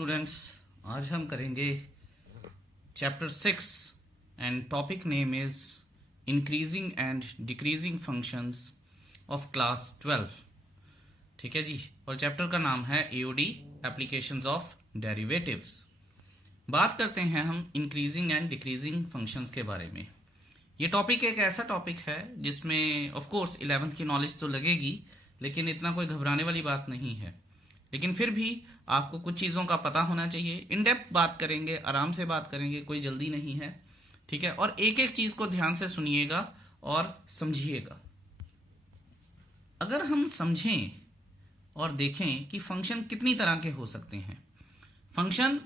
Students, आज हम करेंगे chapter 6 and topic name is increasing and decreasing functions of class 12। ठीक है जी। और चैप्टर का नाम है एओडी एप्लीकेशंस ऑफ डेरिवेटिव्स। बात करते हैं हम इंक्रीजिंग एंड डिक्रीजिंग फंक्शंस के बारे में। ये टॉपिक एक ऐसा टॉपिक है जिसमें ऑफ कोर्स 11th की नॉलेज तो लगेगी, लेकिन इतना कोई घबराने वाली बात नहीं है। लेकिन फिर भी आपको कुछ चीज़ों का पता होना चाहिए। इन डेप्थ बात करेंगे, आराम से बात करेंगे, कोई जल्दी नहीं है। ठीक है। और एक एक चीज़ को ध्यान से सुनिएगा और समझिएगा। अगर हम समझें और देखें कि फंक्शन कितनी तरह के हो सकते हैं। फंक्शन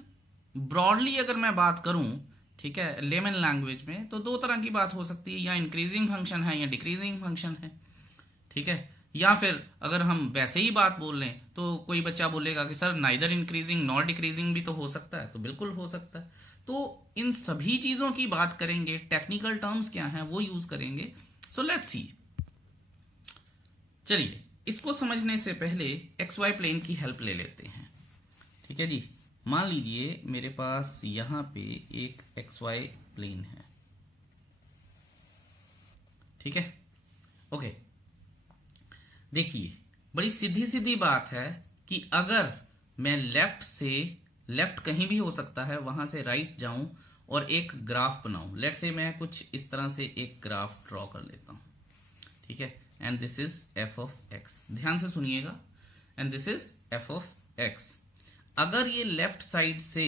ब्रॉडली अगर मैं बात करूं, ठीक है, लेमन लैंग्वेज में, तो दो तरह की बात हो सकती है, या इंक्रीजिंग फंक्शन है या डिक्रीजिंग फंक्शन है। ठीक है। या फिर अगर हम वैसे ही बात बोल लें तो कोई बच्चा बोलेगा कि sir neither increasing not decreasing भी तो हो सकता है। तो बिल्कुल हो सकता है। तो इन सभी चीजों की बात करेंगे, टेक्निकल टर्म्स क्या हैं वो यूज करेंगे। So let's see. चलिए, इसको समझने से पहले एक्स वाई प्लेन की हेल्प ले लेते हैं। ठीक है जी। मान लीजिए मेरे पास यहां पे एक एक्स वाई प्लेन है। ठीक है। ओके। देखिए, बड़ी सीधी सीधी बात है कि अगर मैं लेफ्ट से, लेफ्ट कहीं भी हो सकता है, वहां से राइट जाऊं और एक ग्राफ बनाऊं। लेट से मैं कुछ इस तरह से एक ग्राफ ड्रॉ कर लेता हूं। ठीक है। And this is F of x. ध्यान से सुनिएगा। And this is F of x. अगर ये लेफ्ट साइड से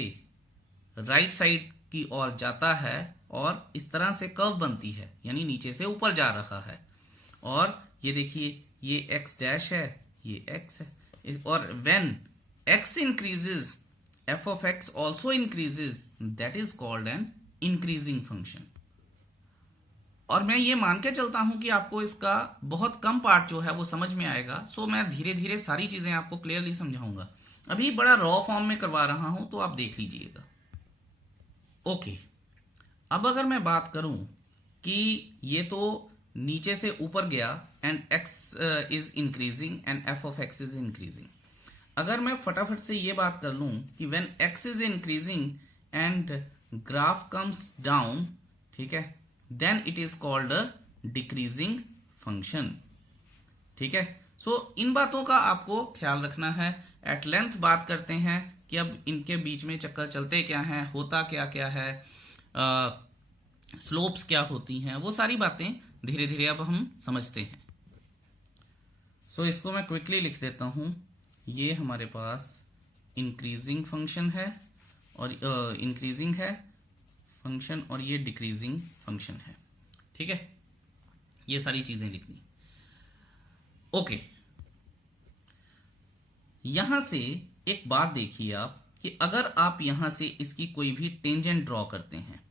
राइट साइड की ओर जाता है और इस तरह से कर्व बनती है, यानी नीचे से ऊपर जा रहा है, और ये देखिए ये x डैश है, ये x है, और when x increases f of x also increases, that is called an increasing function। और मैं ये मान के चलता हूं कि आपको इसका बहुत कम पार्ट जो है वो समझ में आएगा। सो मैं धीरे धीरे सारी चीजें आपको क्लियरली समझाऊंगा। अभी बड़ा रॉ फॉर्म में करवा रहा हूं, तो आप देख लीजिएगा। ओके। अब अगर मैं बात करूं कि ये तो नीचे से ऊपर गया and x is increasing and f of x is increasing. अगर मैं फटाफट से ये बात कर लूं कि when x is increasing and graph comes down, ठीक है, then it is called a decreasing function. ठीक है। सो इन बातों का आपको ख्याल रखना है। एट लेंथ बात करते हैं कि अब इनके बीच में चक्कर चलते क्या हैं, होता क्या क्या है, स्लोप्स क्या होती हैं, वो सारी बातें धीरे धीरे अब हम समझते हैं। सो इसको मैं क्विकली लिख देता हूं। ये हमारे पास इंक्रीजिंग फंक्शन है और इंक्रीजिंग है फंक्शन, और ये डिक्रीजिंग फंक्शन है। ठीक है। ये सारी चीजें लिखनी। ओके। यहां से एक बात देखिए आप कि अगर आप यहां से इसकी कोई भी टेंजेंट ड्रॉ करते हैं,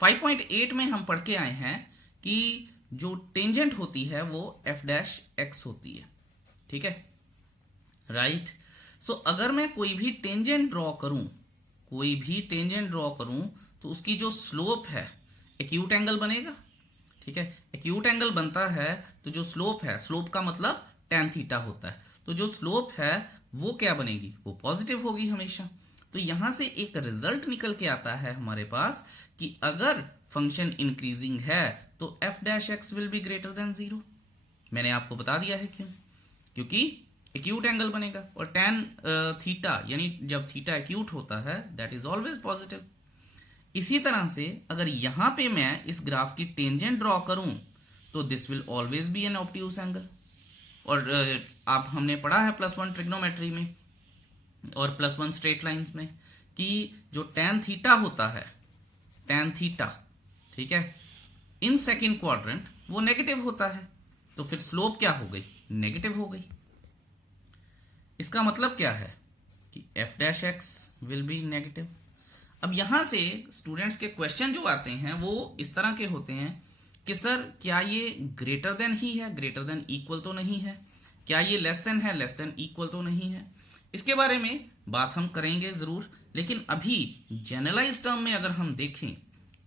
5.8 में हम पढ़ के आए हैं कि जो टेंजेंट होती है वो एफ डैश एक्स होती है। ठीक है, राइट। सो अगर मैं कोई भी टेंजेंट ड्रॉ करूं, कोई भी टेंजेंट ड्रॉ करूं, तो उसकी जो स्लोप है, एक्यूट एंगल बनेगा। ठीक है। एक्यूट एंगल बनता है तो जो स्लोप है, स्लोप का मतलब tan थीटा होता है, तो जो स्लोप है वो क्या बनेगी, वो पॉजिटिव होगी हमेशा। तो यहां से एक रिजल्ट निकल के आता है हमारे पास कि अगर फंक्शन इंक्रीजिंग है तो f dash X will B greater than 0। मैंने आपको बता दिया है क्यों, क्योंकि एक्यूट एंगल बनेगा, और tan थीटा, यानी जब थीटा एक्यूट होता है, दैट इज ऑलवेज पॉजिटिव। इसी तरह से अगर यहां पे मैं इस ग्राफ की टेंजेंट ड्रॉ करूं तो this will always be an obtuse angle. और आप हमने पढ़ा है +1 ट्रिग्नोमेट्री में और +1 स्ट्रेट लाइंस में कि जो tan थीटा होता है, tan थीटा, ठीक है, इन सेकंड क्वाड्रेंट वो नेगेटिव होता है। तो फिर स्लोप क्या हो गई, नेगेटिव हो गई। इसका मतलब क्या है कि F dash X will B negative. अब यहां से स्टूडेंट्स के क्वेश्चन जो आते हैं वो इस तरह के होते हैं कि सर क्या ये ग्रेटर देन ही है, ग्रेटर देन इक्वल तो नहीं है, क्या ये लेस देन है, लेस देन इक्वल तो नहीं है। इसके बारे में बात हम करेंगे जरूर, लेकिन अभी जनरलाइज टर्म में अगर हम देखें,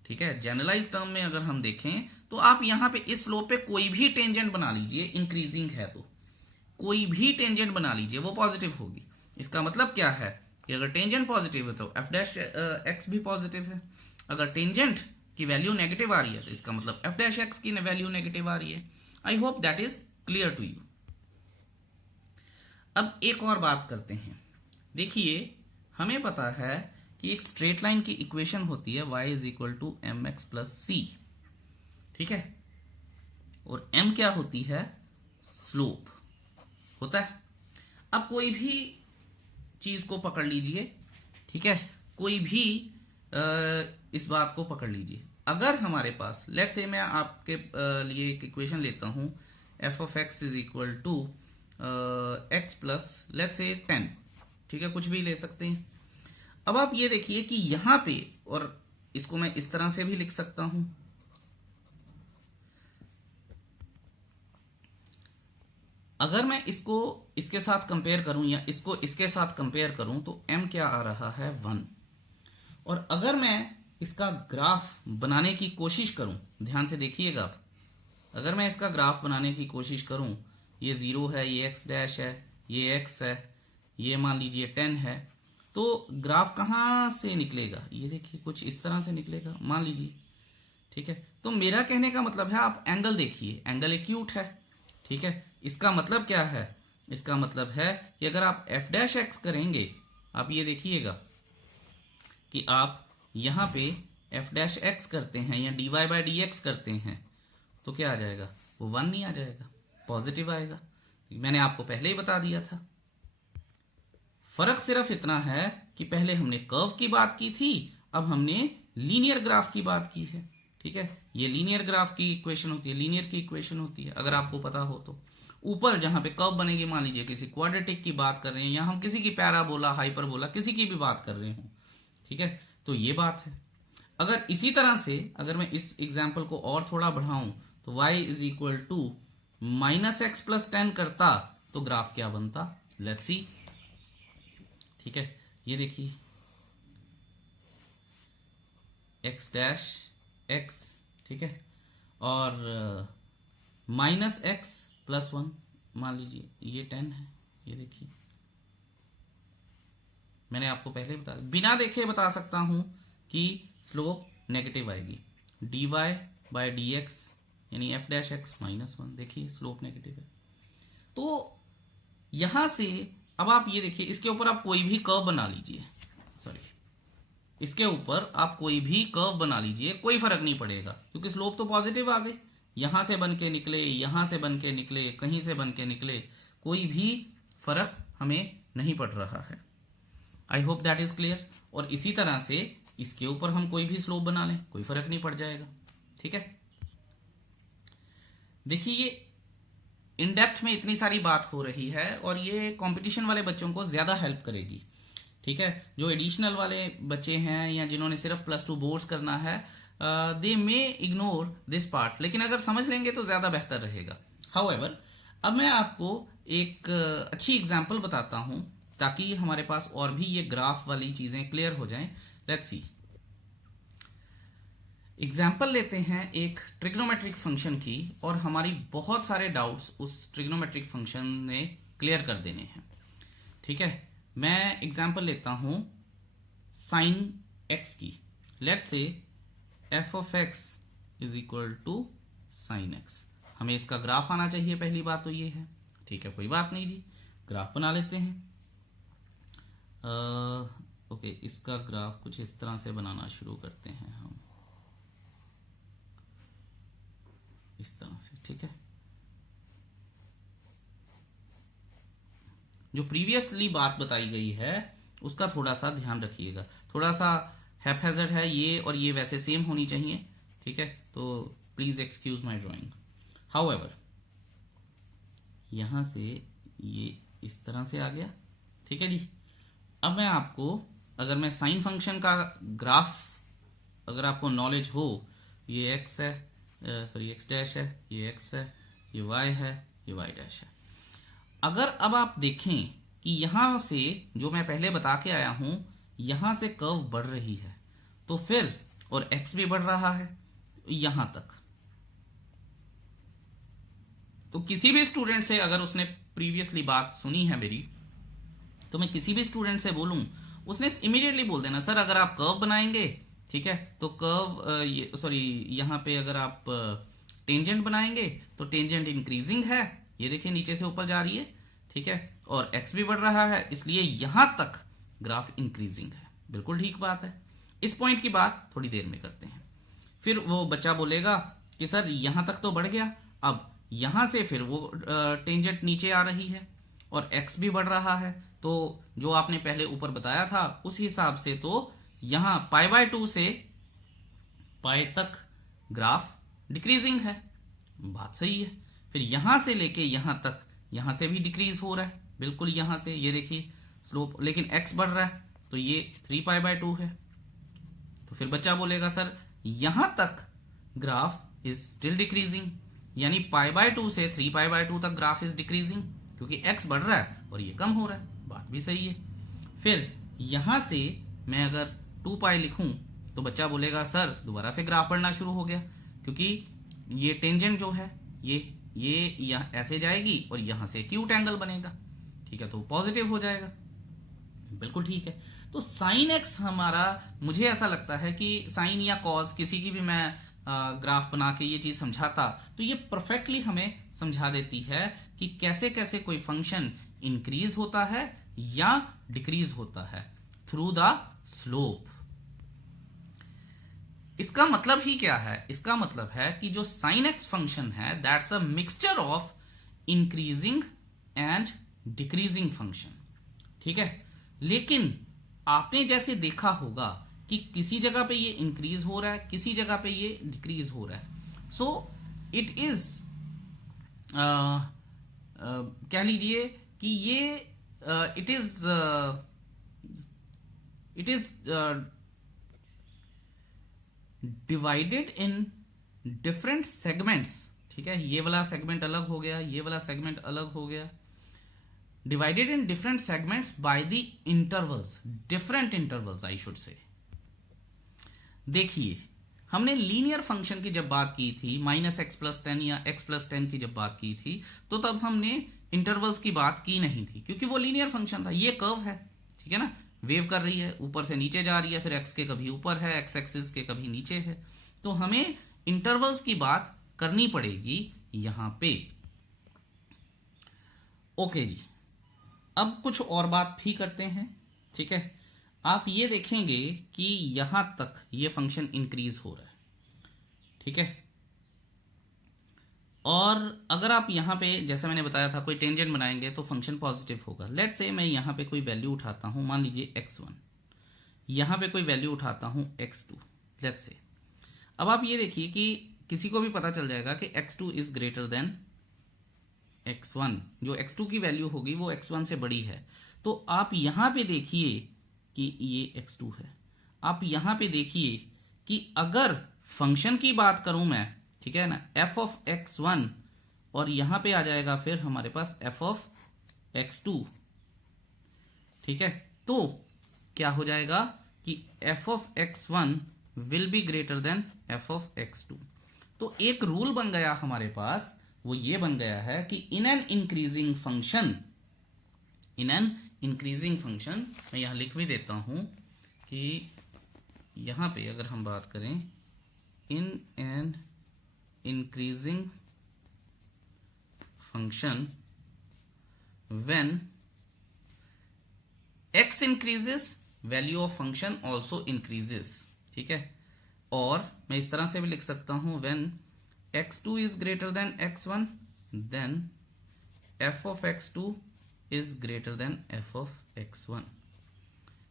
ठीक है, जनरलाइज टर्म में अगर हम देखें तो आप यहां पे इस स्लोप पे कोई भी टेंजेंट बना लीजिए, इंक्रीजिंग है तो कोई भी टेंजेंट बना लीजिए, वो पॉजिटिव होगी। इसका मतलब क्या है, कि अगर टेंजेंट पॉजिटिव है तो एफ डैश एक्स भी पॉजिटिव है। अगर टेंजेंट की वैल्यू नेगेटिव आ रही है तो इसका मतलब एफ डैश एक्स की वैल्यू नेगेटिव आ रही है। I hope that is clear to you. अब एक और बात करते हैं। देखिए हमें पता है कि एक स्ट्रेट लाइन की इक्वेशन होती है y is equal to m x plus c, ठीक है, और m क्या होती है, स्लोप होता है। अब कोई भी चीज को पकड़ लीजिए, ठीक है, कोई भी इस बात को पकड़ लीजिए। अगर हमारे पास लेट्स से मैं आपके लिए एक इक्वेशन लेता हूं, F of X is equal to X plus let's say 10, ठीक है, कुछ भी ले सकते हैं। अब आप ये देखिए कि यहां पे, और इसको मैं इस तरह से भी लिख सकता हूं, अगर मैं इसको इसके साथ कंपेयर करूं या इसको इसके साथ कंपेयर करूं तो m क्या आ रहा है 1। और अगर मैं इसका ग्राफ बनाने की कोशिश करूं, ध्यान से देखिएगा आप, अगर मैं इसका ग्राफ बनाने की कोशिश करूं, ये 0 है, ये x डैश है, ये x है, ये मान लीजिए 10 है, तो ग्राफ कहां से निकलेगा, ये देखिए कुछ इस तरह से निकलेगा मान लीजिए, ठीक है। तो मेरा कहने का मतलब है आप एंगल देखिए, एंगल एक्यूट है, ठीक है। इसका मतलब क्या है, इसका मतलब है कि अगर आप एफ डैश एक्स करेंगे, आप ये देखिएगा कि आप यहां पे एफ डैश एक्स करते हैं या dy बाय डी एक्स करते हैं तो क्या आ जाएगा, वो 1 नहीं आ जाएगा, पॉजिटिव आएगा। मैंने आपको पहले ही बता दिया था। फर्क सिर्फ इतना है कि पहले हमने कर्व की बात की थी, अब हमने लीनियर ग्राफ की बात की है, ठीक है। ये लीनियर ग्राफ की इक्वेशन होती है, लीनियर की इक्वेशन होती है, अगर आपको पता हो तो। ऊपर जहां पे कर्व बनेगी, मान लीजिए किसी क्वाड्रेटिक की बात कर रहे हैं या हम किसी की पैराबोला, हाइपरबोला, किसी की भी बात कर रहे हो, ठीक है, तो ये बात है। अगर इसी तरह से अगर मैं इस एग्जाम्पल को और थोड़ा बढ़ाऊं तो y is equal to minus X plus 10 करता तो ग्राफ क्या बनता, लेट्स सी, ठीक है। ये देखिए x डैश x, ठीक है, और माइनस एक्स प्लस 1, मान लीजिए ये 10 है, ये देखिए मैंने आपको पहले बता, बिना देखे बता सकता हूं कि स्लोप नेगेटिव आएगी, dy बाय dx यानी f डैश एक्स माइनस 1, देखिए स्लोप नेगेटिव है। तो यहां से अब आप ये देखिए, इसके ऊपर आप कोई भी कर्व बना लीजिए, सॉरी, इसके ऊपर आप कोई भी कर्व बना लीजिए, कोई फर्क नहीं पड़ेगा क्योंकि स्लोप तो पॉजिटिव आ गई। यहां से बन के निकले, यहां से बन के निकले, कहीं से बन के निकले, कोई भी फर्क हमें नहीं पड़ रहा है। I hope that is clear. और इसी तरह से इसके ऊपर हम कोई भी स्लोप बना लें, कोई फर्क नहीं पड़ जाएगा, ठीक है। देखिए ये इन डेप्थ में इतनी सारी बात हो रही है और ये कंपटीशन वाले बच्चों को ज्यादा हेल्प करेगी, ठीक है। जो एडिशनल वाले बच्चे हैं या जिन्होंने सिर्फ +2 बोर्ड्स करना है, दे मे इग्नोर दिस पार्ट, लेकिन अगर समझ लेंगे तो ज्यादा बेहतर रहेगा। हाउएवर, अब मैं आपको एक अच्छी एग्जांपल बताता हूं ताकि हमारे पास और भी ये ग्राफ वाली चीजें क्लियर हो जाएं। लेट्स सी, एग्जाम्पल लेते हैं एक ट्रिग्नोमेट्रिक फंक्शन की, और हमारी बहुत सारे डाउट्स उस ट्रिग्नोमेट्रिक फंक्शन ने क्लियर कर देने हैं, ठीक है। मैं एग्जाम्पल लेता हूं साइन एक्स की। Let's say F of X is equal to sine X, हमें इसका ग्राफ आना चाहिए, पहली बात तो ये है, ठीक है। कोई बात नहीं जी, ग्राफ बना लेते हैं। ओके, इसका ग्राफ कुछ इस तरह से बनाना शुरू करते हैं हम, इस तरह से, ठीक है। जो प्रीवियसली बात बताई गई है उसका थोड़ा सा ध्यान रखिएगा, थोड़ा सा हैपहैज़र्ड है ये, और ये वैसे सेम होनी चाहिए, ठीक है। तो please excuse my drawing. However, यहां से ये इस तरह से आ गया, ठीक है जी। अब मैं आपको, अगर मैं साइन फंक्शन का ग्राफ, अगर आपको नॉलेज हो, ये एक्स है, सॉरी एक्स डैश है, ये एक्स है, ये वाई है, ये वाई डैश है। अगर अब आप देखें कि यहां से जो मैं पहले बता के आया हूं, यहां से कर्व बढ़ रही है, तो फिर और एक्स भी बढ़ रहा है यहां तक, तो किसी भी स्टूडेंट से, अगर उसने प्रीवियसली बात सुनी है मेरी, तो मैं किसी भी स्टूडेंट से बोलूं उसने इमीडिएटली बोल देना सर अगर आप कर्व बनाएंगे, ठीक है, तो कर्व सॉरी यहाँ पे अगर आप टेंजेंट बनाएंगे तो टेंजेंट इंक्रीजिंग है, ये देखिए नीचे से ऊपर जा रही है, ठीक है, और एक्स भी बढ़ रहा है, इसलिए यहां तक ग्राफ इंक्रीजिंग है। बिल्कुल ठीक बात है। इस पॉइंट की बात थोड़ी देर में करते हैं। फिर वो बच्चा बोलेगा कि सर यहां तक तो बढ़ गया, अब यहां से फिर वो टेंजेंट नीचे आ रही है और एक्स भी बढ़ रहा है, तो जो आपने पहले ऊपर बताया था उस हिसाब से तो यहां π/2 से पाई तक ग्राफ डिक्रीजिंग है, बात सही है। फिर यहां से लेके यहां तक, यहां से भी डिक्रीज हो रहा है, बिल्कुल यहां से ये देखिए स्लोप, लेकिन एक्स बढ़ रहा है तो ये 3π/2 है। तो फिर बच्चा बोलेगा सर यहां तक ग्राफ इज स्टिल डिक्रीजिंग, यानी π/2 से 3π/2 तक ग्राफ इज डिक्रीजिंग, क्योंकि एक्स बढ़ रहा है और ये कम हो रहा है, बात भी सही है। फिर यहां से मैं अगर 2π लिखूं तो बच्चा बोलेगा सर दोबारा से ग्राफ बढ़ना शुरू हो गया, क्योंकि ये टेंजेंट जो है ये ऐसे जाएगी और यहां से एक्यूट एंगल बनेगा, ठीक है, तो पॉजिटिव हो जाएगा। बिल्कुल ठीक है। तो साइन एक्स हमारा, मुझे ऐसा लगता है कि साइन या कॉस किसी की भी मैं ग्राफ बना के ये चीज समझाता तो ये परफेक्टली हमें समझा देती है कि कैसे कैसे कोई फंक्शन इंक्रीज होता है या डिक्रीज होता है थ्रू द स्लोप। इसका मतलब ही क्या है? इसका मतलब है कि जो साइन एक्स फंक्शन है that's a mixture of increasing and decreasing function, ठीक है। लेकिन आपने जैसे देखा होगा कि किसी जगह पे ये इंक्रीज हो रहा है, किसी जगह पे ये डिक्रीज हो रहा है। सो इट इज कह लीजिए कि ये it is divided in different segments, ठीक है, ये वाला सेगमेंट अलग हो गया, ये वाला सेगमेंट अलग हो गया, divided in different segments by the intervals, different intervals I should say. देखिए हमने लीनियर फंक्शन की जब बात की थी, -x+10 या x+10 की जब बात की थी, तो तब हमने इंटरवल्स की बात की नहीं थी, क्योंकि वो लीनियर फंक्शन था। ये कर्व है, ठीक है ना, वेव कर रही है, ऊपर से नीचे जा रही है, फिर एक्स के कभी ऊपर है, एक्स एक्सिस के कभी नीचे है, तो हमें इंटरवल्स की बात करनी पड़ेगी यहां पे। ओके जी, अब कुछ और बात भी करते हैं, ठीक है। आप ये देखेंगे कि यहां तक ये फंक्शन इंक्रीज हो रहा है, ठीक है, और अगर आप यहां पे जैसे मैंने बताया था कोई टेंजेंट बनाएंगे तो फंक्शन पॉजिटिव होगा। लेट्स से मैं यहां पे कोई वैल्यू उठाता हूं, मान लीजिए x1, यहां पे कोई वैल्यू उठाता हूं x2, लेट्स से। अब आप ये देखिए कि किसी को भी पता चल जाएगा कि x2 is greater than x1, जो x2 की वैल्यू होगी वो x1 से बड़ी है। तो आप यहां पे देखिए कि ये x2 है, आप यहां पे देखिए कि अगर फंक्शन की बात करूं मैं, ठीक है ना, f ऑफ x1, और यहां पे आ जाएगा फिर हमारे पास f ऑफ x2, ठीक है, तो क्या हो जाएगा कि f of x1 will be greater than f of x2। तो एक रूल बन गया हमारे पास, वो ये बन गया है कि इन एन इंक्रीजिंग फंक्शन, मैं यहां लिख भी देता हूं कि यहां पे अगर हम बात करें इन an increasing function when x increases value of function also increases, ठीक है। और मैं इस तरह से भी लिख सकता हूं when x2 is greater than x1 then f of x2 is greater than f of x1,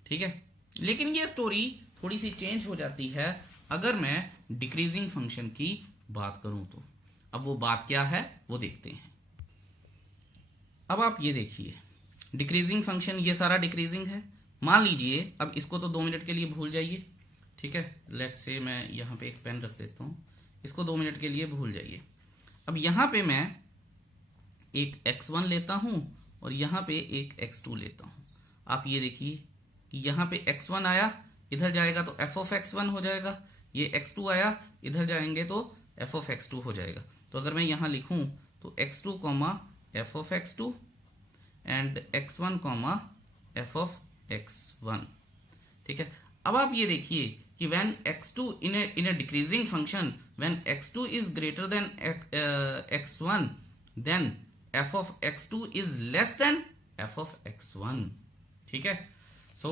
ठीक है। लेकिन ये स्टोरी थोड़ी सी चेंज हो जाती है अगर मैं डिक्रीजिंग फंक्शन की बात करूं तो। अब वो बात क्या है वो देखते हैं। अब आप ये देखिए डिक्रीजिंग फंक्शन, ये सारा डिक्रीजिंग है। मान लीजिए अब इसको तो 2 मिनट के लिए भूल जाइए, ठीक है। लेट्स से मैं यहां पे एक पेन रख देता हूं, इसको 2 मिनट के लिए भूल जाइए। अब यहां पे मैं एक x1 लेता हूं और यहां पे एक x2 लेता हूं। आप ये देखिए कि यहां पे x1 आया, इधर जाएगा तो f ऑफ x1 हो जाएगा, ये x2 आया, इधर जाएंगे तो f ऑफ x2 हो जाएगा। तो अगर मैं यहां लिखूं तो x2 f of x2 and x1 f of x1, ठीक है। अब आप ये देखिए कि when x2 in a decreasing function, when x2 is greater than x1, then f of x2 is less than f of x1। ठीक है, so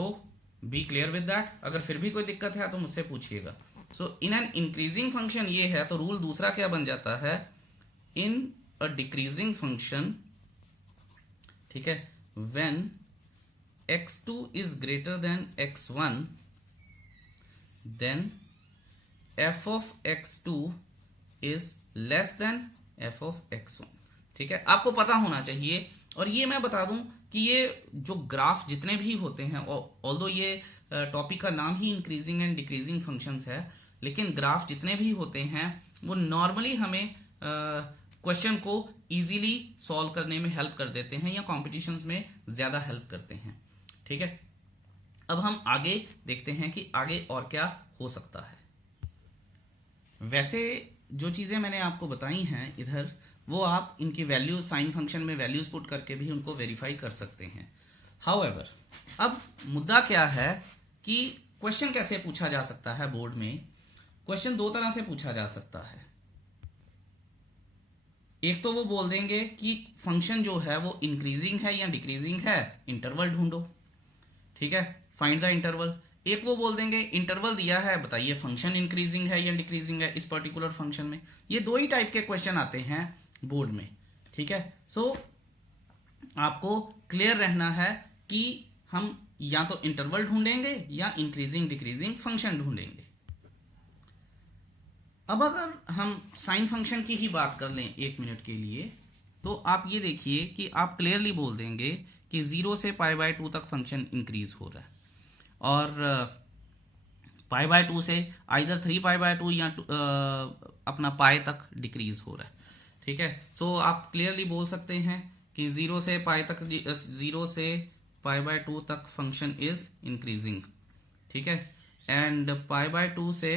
be clear with that. अगर फिर भी कोई दिक्कत है तो मुझसे पूछिएगा। So in an increasing function ये है, तो रूल दूसरा क्या बन जाता है, इन अ डिक्रीजिंग फंक्शन, ठीक है, when x2 is greater than x1, then f of x2 is less than f of x1। ठीक है, आपको पता होना चाहिए। और ये मैं बता दूं कि ये जो ग्राफ जितने भी होते हैं, ऑल्दो ये टॉपिक का नाम ही इंक्रीजिंग एंड डिक्रीजिंग फंक्शंस है, लेकिन ग्राफ जितने भी होते हैं वो नॉर्मली हमें क्वेश्चन को इजीली सॉल्व करने में हेल्प कर देते हैं या कॉम्पिटिशन्स में ज्यादा हेल्प करते हैं। ठीक है, अब हम आगे देखते हैं कि आगे और क्या हो सकता है। वैसे जो चीजें मैंने आपको बताई हैं इधर, वो आप इनकी वैल्यूज, साइन फंक्शन में वैल्यूज पुट करके भी उनको वेरीफाई कर सकते हैं। हाउएवर, अब मुद्दा क्या है कि क्वेश्चन कैसे पूछा जा सकता है बोर्ड में। क्वेश्चन दो तरह से पूछा जा सकता है। एक तो वो बोल देंगे कि फंक्शन जो है वो इंक्रीजिंग है या डिक्रीजिंग है, इंटरवल ढूंढो। ठीक है, फाइंड द इंटरवल। एक वो बोल देंगे इंटरवल दिया है, बताइए फंक्शन इंक्रीजिंग है या डिक्रीजिंग है इस पर्टिकुलर फंक्शन में। ये दो ही टाइप के क्वेश्चन आते हैं बोर्ड में। ठीक है, सो आपको क्लियर रहना है कि हम या तो इंटरवल ढूंढेंगे या इंक्रीजिंग डिक्रीजिंग फंक्शन ढूंढेंगे। अब अगर हम साइन फंक्शन की ही बात कर लें एक मिनट के लिए, तो आप ये देखिए कि आप क्लियरली बोल देंगे कि 0 से π/2 तक फंक्शन इंक्रीज हो रहा है, और π/2 से आइदर 3π/2 या अपना पाई तक डिक्रीज हो रहा है। ठीक है, सो आप क्लियरली बोल सकते हैं कि 0 से π/2 तक फंक्शन इज इंक्रीजिंग। ठीक है, एंड π/2 से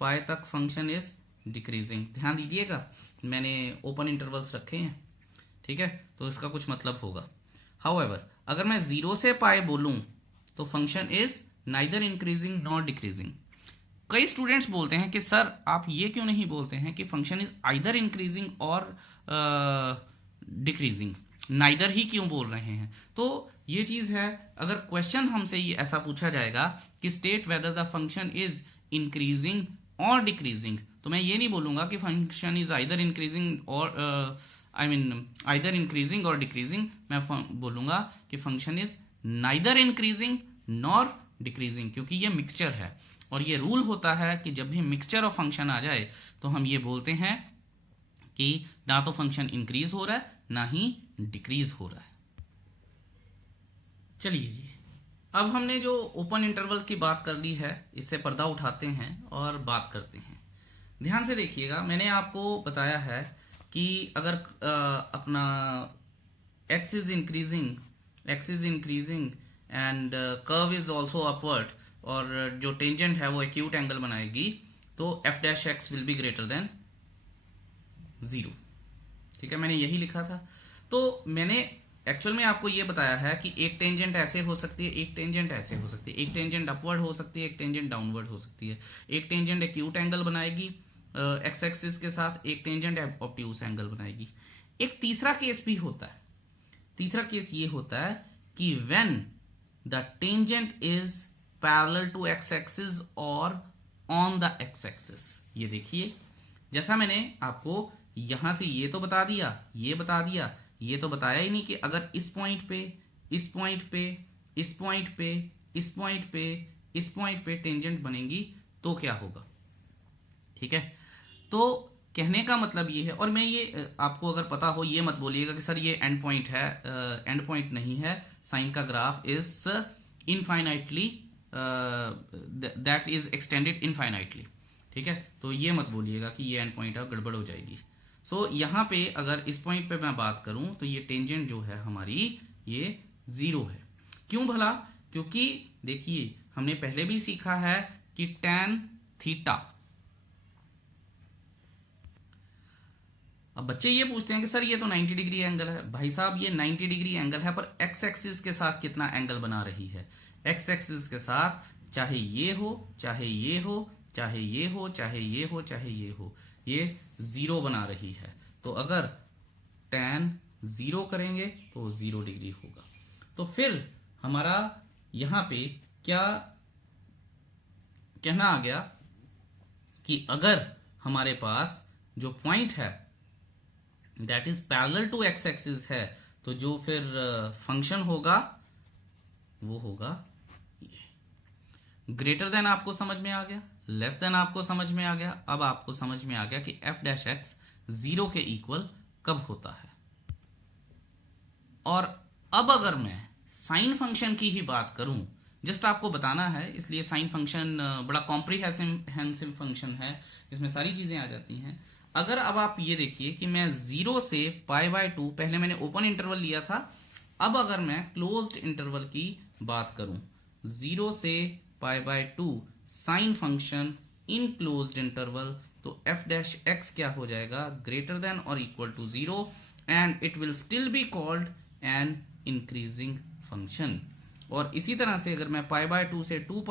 पाई तक फंक्शन इज डिक्रीजिंग। ध्यान दीजिएगा मैंने ओपन इंटरवल्स रखे हैं। ठीक है, तो इसका कुछ मतलब होगा। हाउएवर, अगर मैं 0 से पाई बोलूं तो function is neither increasing nor decreasing. कई स्टूडेंट्स बोलते हैं कि सर आप ये क्यों नहीं बोलते हैं कि फंक्शन इज आइदर इंक्रीजिंग और डिक्रीजिंग, नाइदर ही क्यों बोल रहे हैं। तो ये चीज है, अगर क्वेश्चन हमसे ये ऐसा पूछा जाएगा कि state whether the function is increasing और डिक्रीजिंग, तो मैं ये नहीं बोलूंगा कि फंक्शन इज आइदर इंक्रीजिंग और आइदर इंक्रीजिंग और डिक्रीजिंग। मैं बोलूंगा कि function is neither increasing nor decreasing, क्योंकि ये मिक्सचर है। और ये रूल होता है कि जब भी मिक्सचर ऑफ फंक्शन आ जाए तो हम ये बोलते हैं कि ना तो फंक्शन इंक्रीज हो रहा है ना ही डिक्रीज हो रहा है। चलिए जी, अब हमने जो ओपन इंटरवल की बात कर ली है, इससे पर्दा उठाते हैं और बात करते हैं। ध्यान से देखिएगा, मैंने आपको बताया है कि अगर अपना x is increasing and curve is also upward, और जो टेंजेंट है वो एक्यूट एंगल बनाएगी, तो f' will be greater than 0। ठीक है, मैंने यही लिखा था। तो मैंने एक्चुअल में आपको ये बताया है कि एक टेंजेंट ऐसे हो सकती है, एक टेंजेंट ऐसे हो सकती है, एक टेंजेंट अपवर्ड हो सकती है, एक टेंजेंट डाउनवर्ड हो सकती है, एक टेंजेंट एक्यूट एंगल बनाएगी एक्स एक्सिस के साथ, एक टेंजेंट ऑब्ट्यूस एंगल बनाएगी। एक तीसरा केस भी होता है। तीसरा केस ये होता है कि when the tangent is parallel to X axis और ऑन द एक्स एक्सिस। ये देखिए, जैसा मैंने आपको यहां से ये तो बता दिया, ये बता दिया, ये तो बताया ही नहीं कि अगर इस पॉइंट पे, इस पॉइंट पे, इस पॉइंट पे, इस पॉइंट पे, इस पॉइंट पे टेंजेंट बनेगी तो क्या होगा। ठीक है, तो कहने का मतलब ये है, और मैं ये आपको अगर पता हो ये मत बोलिएगा कि सर ये एंड पॉइंट है, एंड पॉइंट नहीं है, साइन का graph is infinitely, that is extended infinitely. ठीक है, तो ये मत बोलिएगा कि ये एंड पॉइंट है, गड़बड़ हो जाएगी। सो यहां पे अगर इस पॉइंट पे मैं बात करूं तो ये टेंजेंट जो है हमारी ये 0 है। क्यों भला? क्योंकि देखिए हमने पहले भी सीखा है कि tan थीटा, अब बच्चे ये पूछते हैं कि सर ये तो 90 डिग्री एंगल है। भाई साहब ये 90 डिग्री एंगल है, पर एक्स एक्सिस के साथ कितना एंगल बना रही है? एक्स एक्सिस के साथ, चाहे ये हो चाहे ये हो चाहे ये हो चाहे ये हो चाहे ये हो, ये 0 बना रही है। तो अगर tan 0 करेंगे तो 0 डिग्री होगा। तो फिर हमारा यहां पे क्या कहना आ गया कि अगर हमारे पास जो पॉइंट है that is parallel to X axis है, तो जो फिर फंक्शन होगा वो होगा ये। ग्रेटर देन आपको समझ में आ गया, लेस देन आपको समझ में आ गया। अब आपको समझ में आ गया कि एफ डैश एक्स 0 के इक्वल कब होता है। और अब अगर मैं साइन फंक्शन की ही बात करूं, जस्ट आपको बताना है, इसलिए साइन फंक्शन बड़ा कॉम्प्रिहेंसिव फंक्शन है, इसमें सारी चीजें आ जाती हैं। अगर अब आप ये देखिए कि मैं 0 से π/2, पहले मैंने ओपन इंटरवल लिया था, अब अगर मैं क्लोज्ड इंटरवल की बात करूं, 0 से π/2 sine function in closed interval, तो एफ डैश एक्स क्या हो जाएगा, ग्रेटर देन और equal to 0, and it will still be called an increasing function. और इसी तरह से अगर मैं π/2 से 2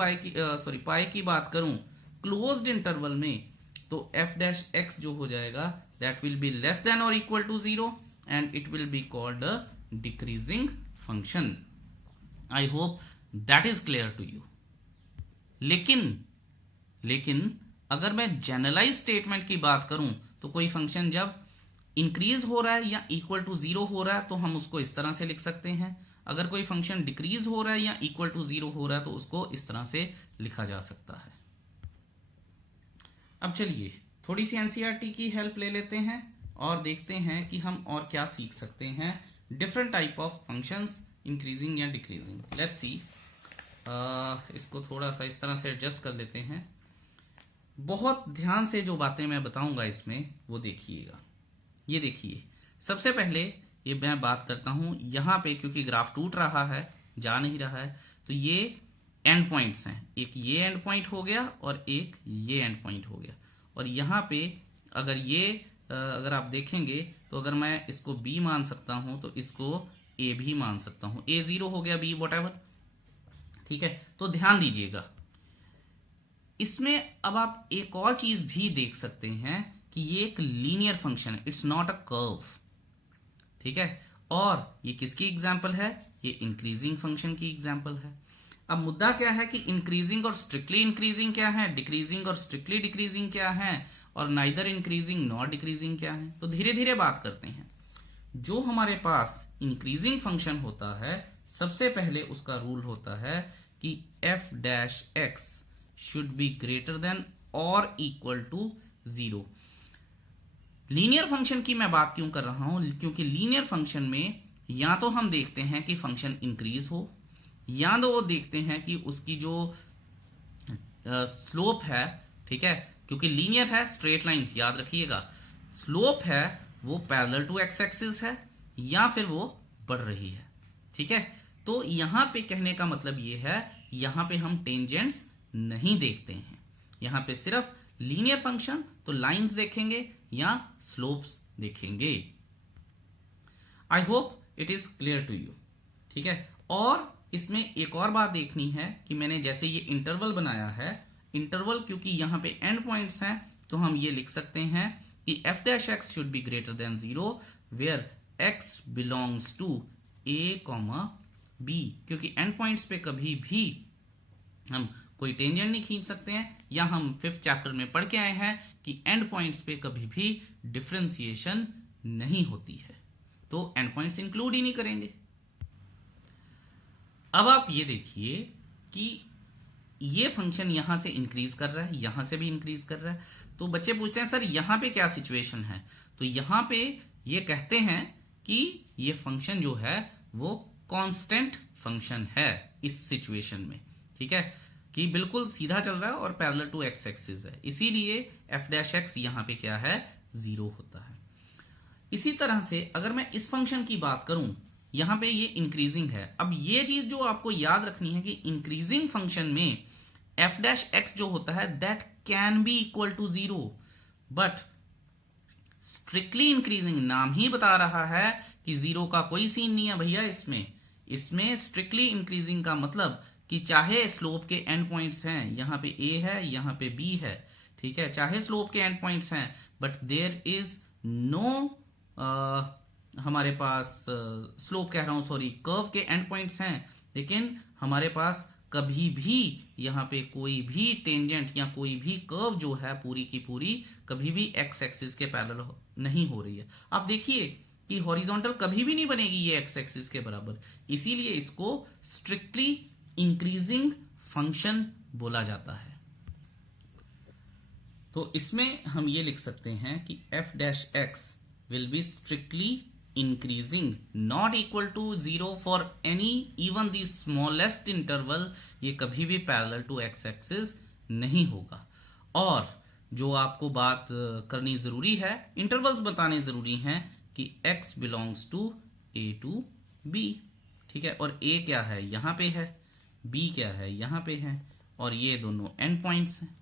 पाई की बात करूं क्लोज्ड इंटरवल में, तो एफ डैश एक्स जो हो जाएगा that will be less than और equal to 0 and it will be called a decreasing function. I hope that is clear to you. लेकिन अगर मैं जनरलाइज स्टेटमेंट की बात करूं, तो कोई फंक्शन जब इंक्रीज हो रहा है या इक्वल टू 0 हो रहा है तो हम उसको इस तरह से लिख सकते हैं। अगर कोई फंक्शन डिक्रीज हो रहा है या इक्वल टू 0 हो रहा है तो उसको इस तरह से लिखा जा सकता है। अब चलिए थोड़ी सी एनसीईआरटी की हेल्प ले लेते हैं और देखते हैं कि हम और क्या सीख सकते हैं different type of functions, increasing या डिक्रीजिंग। लेट्स सी, इसको थोड़ा सा इस तरह से एडजस्ट कर लेते हैं। बहुत ध्यान से जो बातें मैं बताऊंगा इसमें वो देखिएगा। ये देखिए, सबसे पहले ये मैं बात करता हूं यहां पे, क्योंकि ग्राफ टूट रहा है, जा नहीं रहा है, तो ये एंड पॉइंट्स हैं। एक ये एंड पॉइंट हो गया और एक ये एंड पॉइंट हो गया। और यहां पे अगर आप देखेंगे तो अगर मैं इसको b मान सकता हूं तो इसको a भी मान सकता हूं। a 0 हो गया, b व्हाटएवर, ठीक है। तो ध्यान दीजिएगा, इसमें अब आप एक और चीज भी देख सकते हैं कि ये एक लीनियर फंक्शन है, इट्स नॉट अ कर्व, ठीक है। और ये किसकी एग्जाम्पल है, ये इंक्रीजिंग फंक्शन की एग्जाम्पल है। अब मुद्दा क्या है कि इंक्रीजिंग और स्ट्रिक्टली इंक्रीजिंग क्या है, डिक्रीजिंग और स्ट्रिक्टली डिक्रीजिंग क्या है, और नाइदर इंक्रीजिंग नॉट डिक्रीजिंग क्या है। तो धीरे धीरे बात करते हैं। जो हमारे पास इंक्रीजिंग फंक्शन होता है, सबसे पहले उसका रूल होता है कि F dash x should be greater than और इक्वल टू 0। लीनियर फंक्शन की मैं बात क्यों कर रहा हूं, क्योंकि लीनियर फंक्शन में या तो हम देखते हैं कि फंक्शन इंक्रीज हो, या तो वो देखते हैं कि उसकी जो स्लोप है, ठीक है, क्योंकि लीनियर है, स्ट्रेट लाइंस याद रखिएगा, स्लोप है वो पैरेलल टू एक्स एक्सिस है या फिर वो बढ़ रही है, ठीक है। तो यहां पे कहने का मतलब ये है, यहां पे हम टेंजेंट्स नहीं देखते हैं, यहां पे सिर्फ लीनियर फंक्शन तो लाइंस देखेंगे या स्लोप्स देखेंगे। I hope it is clear to you, ठीक है। और इसमें एक और बात देखनी है कि मैंने जैसे ये इंटरवल बनाया है, इंटरवल क्योंकि यहां पे एंड पॉइंट्स हैं, तो हम ये लिख सकते हैं कि F dash x should be greater than 0 where X belongs to a, b, क्योंकि एंड पॉइंट्स पे कभी भी हम कोई टेंजेंट नहीं खींच सकते हैं, या हम 5th चैप्टर में पढ़ के आए हैं कि एंड पॉइंट्स पे कभी भी डिफरेंशिएशन नहीं होती है, तो एंड पॉइंट्स इंक्लूड ही नहीं करेंगे। अब आप ये देखिए कि ये फंक्शन यहां से इंक्रीज कर रहा है, यहां से भी इंक्रीज कर रहा है। तो बच्चे पूछते हैं सर यहां पे क्या सिचुएशन है, तो यहां पे ये कहते हैं कि ये फंक्शन जो है वो कांस्टेंट फंक्शन है इस सिचुएशन में, ठीक है, कि बिल्कुल सीधा चल रहा है और पैरेलल टू एक्स एक्सिस है, इसीलिए एफ डैश एक्स यहां पे क्या है, 0 होता है। इसी तरह से अगर मैं इस फंक्शन की बात करूं, यहां पे ये इंक्रीजिंग है। अब ये चीज जो आपको याद रखनी है कि इंक्रीजिंग फंक्शन में एफ डैश एक्स जो होता है that can be equal to 0, but strictly increasing नाम ही बता रहा है कि 0 का कोई सीन नहीं है भैया। इसमें स्ट्रिक्टली इंक्रीजिंग का मतलब कि चाहे स्लोप के एंड पॉइंट्स हैं, यहाँ पे ए है, यहाँ पे बी है, ठीक है, चाहे स्लोप के एंड पॉइंट्स हैं, बट देयर इज नो हमारे पास स्लोप कह रहा हूं, सॉरी, कर्व के एंड पॉइंट्स हैं, लेकिन हमारे पास कभी भी यहाँ पे कोई भी टेंजेंट या कोई भी कर्व जो है पूरी की पूरी कभी भी एक्स एक्सिस के पैरेलल नहीं हो रही है। आप देखिए कि हॉरिजॉन्टल कभी भी नहीं बनेगी ये एक्स एक्सिस के बराबर, इसीलिए इसको स्ट्रिक्टली इंक्रीजिंग फंक्शन बोला जाता है। तो इसमें हम ये लिख सकते हैं कि F dash X will be strictly increasing not equal to 0 for any even the smallest interval, ये कभी भी पैरेलल टू एक्स एक्सिस नहीं होगा। और जो आपको बात करनी जरूरी है, इंटरवल्स बताने जरूरी हैं कि x belongs to a to b, ठीक है, और a क्या है यहाँ पे है, b क्या है यहाँ पे है, और ये दोनों एंड पॉइंट्स हैं।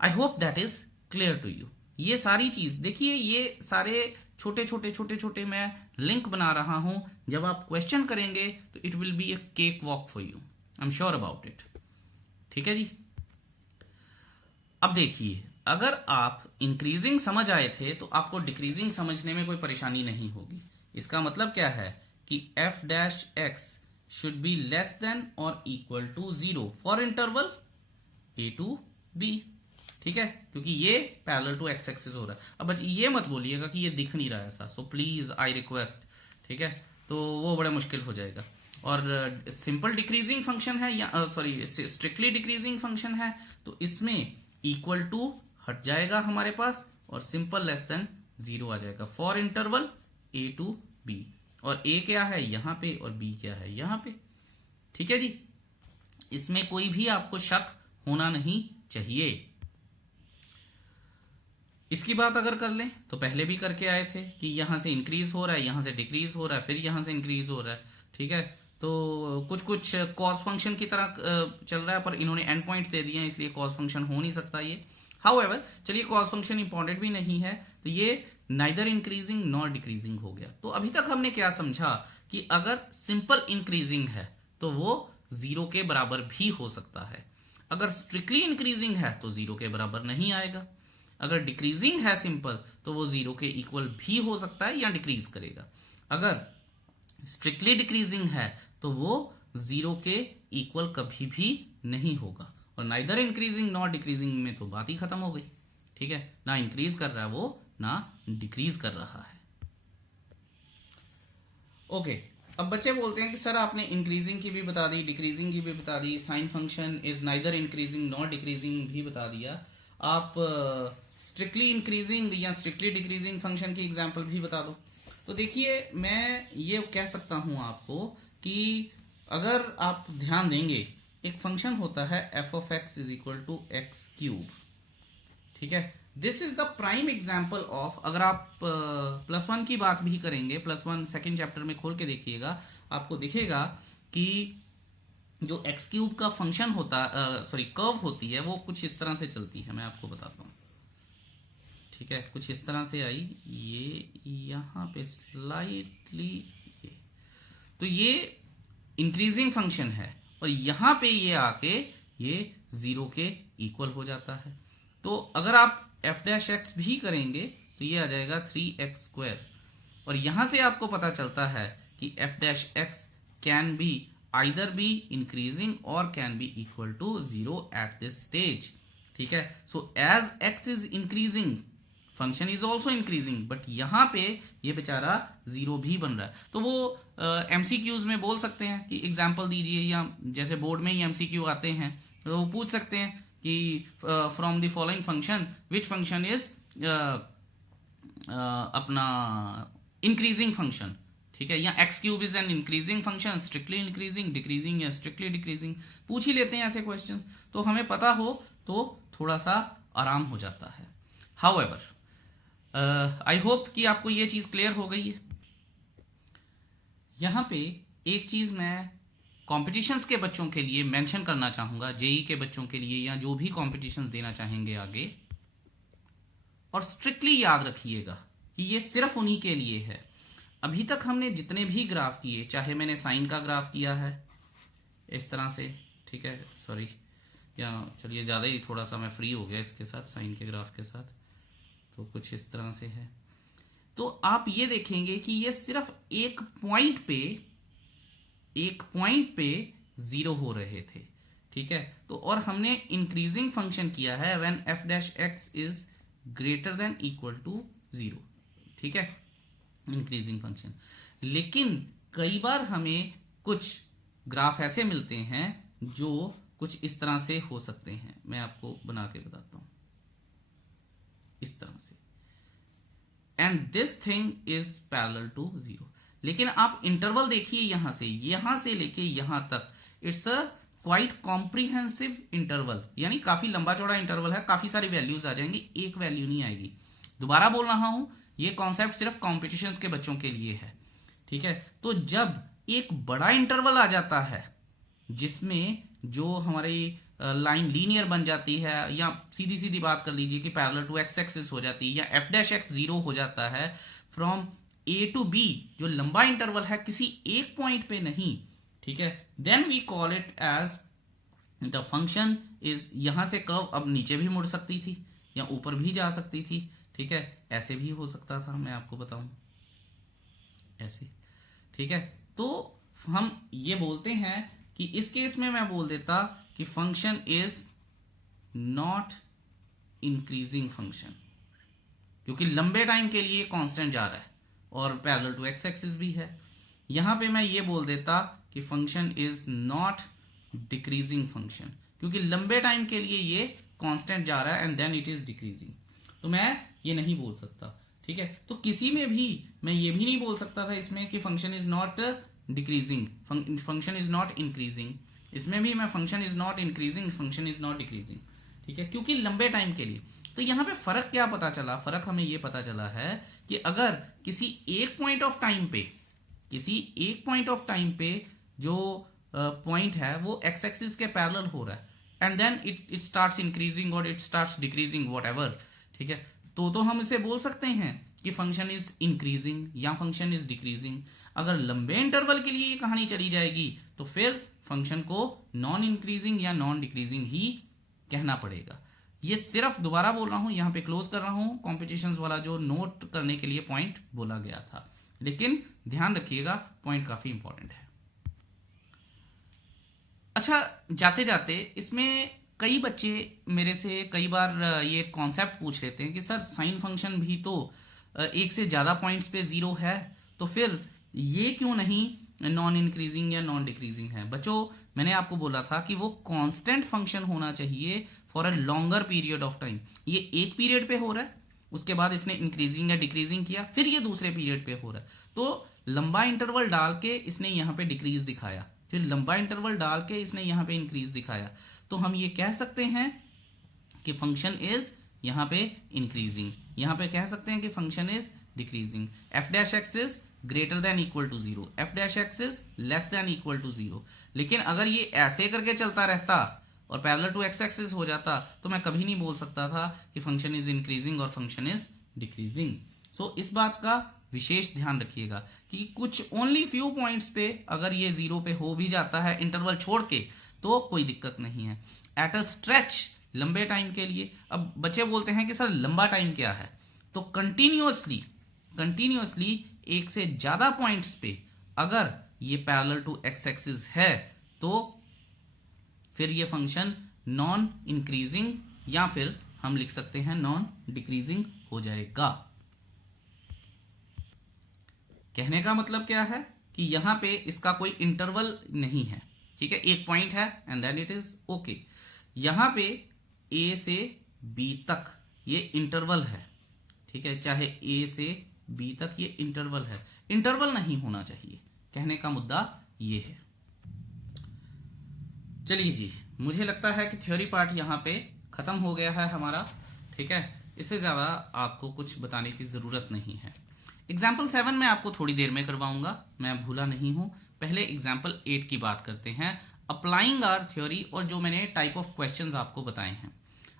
I hope that is clear to you. ये सारी चीज देखिए, ये सारे छोटे छोटे मैं लिंक बना रहा हूं, जब आप क्वेश्चन करेंगे तो it will be a cake walk for you, I am sure about it, ठीक है जी। अब देखिए, अगर आप इंक्रीजिंग समझ आए थे तो आपको डिक्रीजिंग समझने में कोई परेशानी नहीं होगी। इसका मतलब क्या है कि F dash x should be less than और equal to 0 for interval a to b, ठीक है, क्योंकि ये पैरेलल टू एक्स एक्सिस हो रहा है। अब ये मत बोलिएगा कि ये दिख नहीं रहा है ऐसा, सो प्लीज आई रिक्वेस्ट, ठीक है, तो वो बड़ा मुश्किल हो जाएगा। और सिंपल डिक्रीजिंग फंक्शन है या सॉरी स्ट्रिक्टली डिक्रीजिंग फंक्शन है, तो इसमें इक्वल टू हट जाएगा हमारे पास और सिंपल लेस देन 0 आ जाएगा for interval a to b, और a क्या है यहाँ पे और b क्या है यहाँ पे, ठीक है जी। इसमें कोई भी आपको शक होना नहीं चाहिए। इसकी बात अगर कर लें तो पहले भी करके आए थे कि यहां से इंक्रीज हो रहा है, यहां से डिक्रीज हो रहा है, फिर यहां से इंक्रीज हो रहा है, ठीक है, तो कुछ कॉस फंक्शन की तरह चल रहा है, पर इन्होंने एंड पॉइंट्स दे दिए हैं, इसलिए कॉस फंक्शन हो नहीं सकता ये। हाउएवर चलिए, कॉस फंक्शन इंपॉर्टेंट भी नहीं है, तो ये नाइदर इंक्रीजिंग नॉर डिक्रीजिंग हो गया। तो अभी तक हमने क्या समझा कि अगर सिंपल इंक्रीजिंग है तो वो 0 के बराबर भी हो सकता है, अगर स्ट्रिक्टली इंक्रीजिंग है तो 0 के बराबर नहीं आएगा, अगर डिक्रीजिंग है सिंपल तो वो 0 के इक्वल भी हो सकता है या डिक्रीज करेगा, अगर स्ट्रिक्टली डिक्रीजिंग है तो वो 0 के इक्वल कभी भी नहीं होगा, और नाइदर इंक्रीजिंग नॉट डिक्रीजिंग में तो बात ही खत्म हो गई, ठीक है, ना इंक्रीज कर रहा है वो ना डिक्रीज कर रहा है। ओके, अब बच्चे बोलते हैं कि सर आपने इंक्रीजिंग की भी बता दी, डिक्रीजिंग की भी बता दी, sine function is neither increasing not decreasing भी बता दिया, आप स्ट्रिक्टली इंक्रीजिंग या स्ट्रिक्टली डिक्रीजिंग फंक्शन की एग्जांपल भी बता दो। तो देखिए, मैं ये कह सकता हूं आपको कि अगर आप ध्यान देंगे, एक फंक्शन होता है F of X is equal to X cube, ठीक है, this is the prime example of, अगर आप +1 की बात भी करेंगे, +1 सेकेंड चैप्टर में खोल के देखिएगा, आपको दिखेगा कि जो एक्स क्यूब का फंक्शन होता सॉरी कर्व होती है वो कुछ इस तरह से चलती है, मैं आपको बताता हूं, ठीक है, कुछ इस तरह से आई, ये यहां पे स्लाइटली, तो ये इंक्रीजिंग फंक्शन है और यहां पे ये आके ये 0 के इक्वल हो जाता है। तो अगर आप एफ डैश एक्स भी करेंगे तो ये आ जाएगा 3x², और यहां से आपको पता चलता है कि F dash x can be either be increasing or can be equal to 0 at this stage, ठीक है। So as x is increasing, function is also increasing, but यहां पे ये बेचारा 0 भी बन रहा है। तो वो MCQs में बोल सकते हैं कि एग्जाम्पल दीजिए, या जैसे बोर्ड में ही MCQ आते हैं तो वो पूछ सकते हैं कि from the following function which function is अपना इंक्रीजिंग फंक्शन, ठीक है, या x cube is an increasing function, strictly increasing, decreasing या स्ट्रिक्टली डिक्रीजिंग, पूछ ही लेते हैं ऐसे क्वेश्चन, तो हमें पता हो तो थोड़ा सा आराम हो जाता है। हाउएवर आई होप कि आपको ये चीज क्लियर हो गई है। यहां पे एक चीज मैं कॉम्पिटिशन्स के बच्चों के लिए मेंशन करना चाहूंगा, जेई के बच्चों के लिए या जो भी कॉम्पिटिशन देना चाहेंगे आगे, और स्ट्रिक्टली याद रखिएगा कि ये सिर्फ उन्हीं के लिए है। अभी तक हमने जितने भी ग्राफ किए, चाहे मैंने साइन का ग्राफ किया है इस तरह से, ठीक है, सॉरी, या चलिए ज़्यादा ही थोड़ा सा मैं फ्री हो गया इसके साथ, साइन के ग्राफ के साथ, तो कुछ इस तरह से है। तो आप ये देखेंगे कि ये सिर्फ एक पॉइंट पे जीरो हो रहे थे, ठीक है। तो और हमने इंक्रीजिंग फंक्शन किया है when F dash x is greater than equal to 0, ठीक है, इंक्रीजिंग फंक्शन। लेकिन कई बार हमें कुछ ग्राफ ऐसे मिलते हैं जो कुछ इस तरह से हो सकते हैं, मैं आपको बना के बताता हूं, इस तरह से, and this thing is parallel to 0। लेकिन आप इंटरवल देखिए, यहां से लेके यहां तक, it's a quite comprehensive interval, यानी काफी लंबा चौड़ा इंटरवल है, काफी सारी वैल्यूज आ जाएंगी, एक वैल्यू नहीं आएगी। दोबारा बोल रहा हूं, ये कॉन्सेप्ट सिर्फ कॉम्पिटिशन के बच्चों के लिए है, ठीक है। तो जब एक बड़ा इंटरवल आ जाता है जिसमें जो हमारी लाइन लीनियर बन जाती है, या सीधी सीधी बात कर लीजिए कि पैरेलल टू एक्स एक्सिस हो जाती है, या एफ डैश एक्स 0 हो जाता है फ्रॉम ए टू बी, जो लंबा इंटरवल है किसी एक पॉइंट पे नहीं, ठीक है, then we call it as the function is, यहां से कर्व अब नीचे भी मुड़ सकती थी या ऊपर भी जा सकती थी, ठीक है, ऐसे भी हो सकता था, मैं आपको बताऊं ऐसे, ठीक है। तो हम ये बोलते हैं कि इस केस में मैं बोल देता कि function is not increasing function, क्योंकि लंबे टाइम के लिए कांस्टेंट जा रहा है और पैरेलल टू एक्स एक्सिस भी है। यहां पे मैं ये बोल देता कि function is not decreasing function, क्योंकि लंबे टाइम के लिए ये कांस्टेंट जा रहा है and then it is decreasing. तो मैं ये नहीं बोल सकता, ठीक है। तो किसी में भी मैं ये भी नहीं बोल सकता था इसमें कि function is not decreasing, function is not increasing, इसमें भी मैं function is not increasing, function is not decreasing, ठीक है, क्योंकि लंबे टाइम के लिए। तो यहां पे फर्क क्या पता चला? फर्क हमें ये पता चला है कि अगर किसी एक पॉइंट ऑफ टाइम पे जो पॉइंट है वो एक्स एक्सिस के पैरेलल हो रहा है and then it starts increasing और इट स्टार्ट्स डिक्रीजिंग व्हाटएवर, ठीक है, तो हम इसे बोल सकते हैं कि फंक्शन इज इंक्रीजिंग या फंक्शन इज डिक्रीजिंग। अगर लंबे इंटरवल के लिए ये कहानी चली जाएगी तो फिर फंक्शन को नॉन इंक्रीजिंग या नॉन डिक्रीजिंग ही कहना पड़ेगा। ये सिर्फ दोबारा बोल रहा हूं, यहां पे क्लोज कर रहा हूं कॉम्पिटिशन वाला जो नोट करने के लिए पॉइंट बोला गया था, लेकिन ध्यान रखिएगा पॉइंट काफी इंपॉर्टेंट है। अच्छा, जाते जाते इसमें कई बच्चे मेरे से कई बार ये कॉन्सेप्ट पूछ लेते हैं कि सर साइन फंक्शन भी तो एक से ज्यादा पॉइंट्स पे 0 है, तो फिर ये क्यों नहीं नॉन इंक्रीजिंग या नॉन डिक्रीजिंग है? बच्चों, मैंने आपको बोला था कि वो कांस्टेंट फंक्शन होना चाहिए for a longer period of time. ये एक पीरियड पे हो रहा है, उसके बाद इसने इंक्रीजिंग या डिक्रीजिंग किया, फिर ये दूसरे पीरियड पे हो रहा है, तो लंबा इंटरवल डाल के इसने यहां पे डिक्रीज दिखाया, फिर लंबा इंटरवल डाल के इसने यहां पे इंक्रीज दिखाया, तो हम ये कह सकते हैं कि फंक्शन इज यहां पे इंक्रीजिंग, यहां पे कह सकते हैं कि function is decreasing. F dash x is greater than equal to 0, f dash x is less than equal to 0। लेकिन अगर ये ऐसे करके चलता रहता और पैरेलल टू एक्स एक्सिस हो जाता तो मैं कभी नहीं बोल सकता था कि फंक्शन इज इंक्रीजिंग और फंक्शन इज डिक्रीजिंग। सो इस बात का विशेष ध्यान रखिएगा कि कुछ ओनली फ्यू पॉइंट्स पे अगर ये 0 पे हो भी जाता है इंटरवल छोड़ के तो कोई दिक्कत नहीं है। एट अ स्ट्रेच, लंबे टाइम के लिए, अब बच्चे बोलते हैं कि सर लंबा टाइम क्या है, तो कंटिन्यूअसली एक से ज्यादा पॉइंट्स पे अगर ये पैरेलल टू एक्स एक्सिस है तो फिर ये फंक्शन नॉन इंक्रीजिंग या फिर हम लिख सकते हैं नॉन डिक्रीजिंग हो जाएगा। कहने का मतलब क्या है कि यहां पे इसका कोई इंटरवल नहीं है, ठीक है, एक पॉइंट है and then it is okay. यहां पे ए से बी तक ये इंटरवल है, ठीक है, चाहे ए से बी तक ये इंटरवल है, इंटरवल नहीं होना चाहिए, कहने का मुद्दा ये है। चलिए जी, मुझे लगता है कि थ्योरी पार्ट यहां पे खत्म हो गया है हमारा, ठीक है, इससे ज्यादा आपको कुछ बताने की जरूरत नहीं है। एग्जाम्पल 7 में आपको थोड़ी देर में करवाऊंगा, मैं भूला नहीं हूं। पहले एग्जाम्पल 8 की बात करते हैं, अप्लाइंग आवर थ्योरी, और जो मैंने टाइप ऑफ क्वेश्चंस आपको बताए हैं।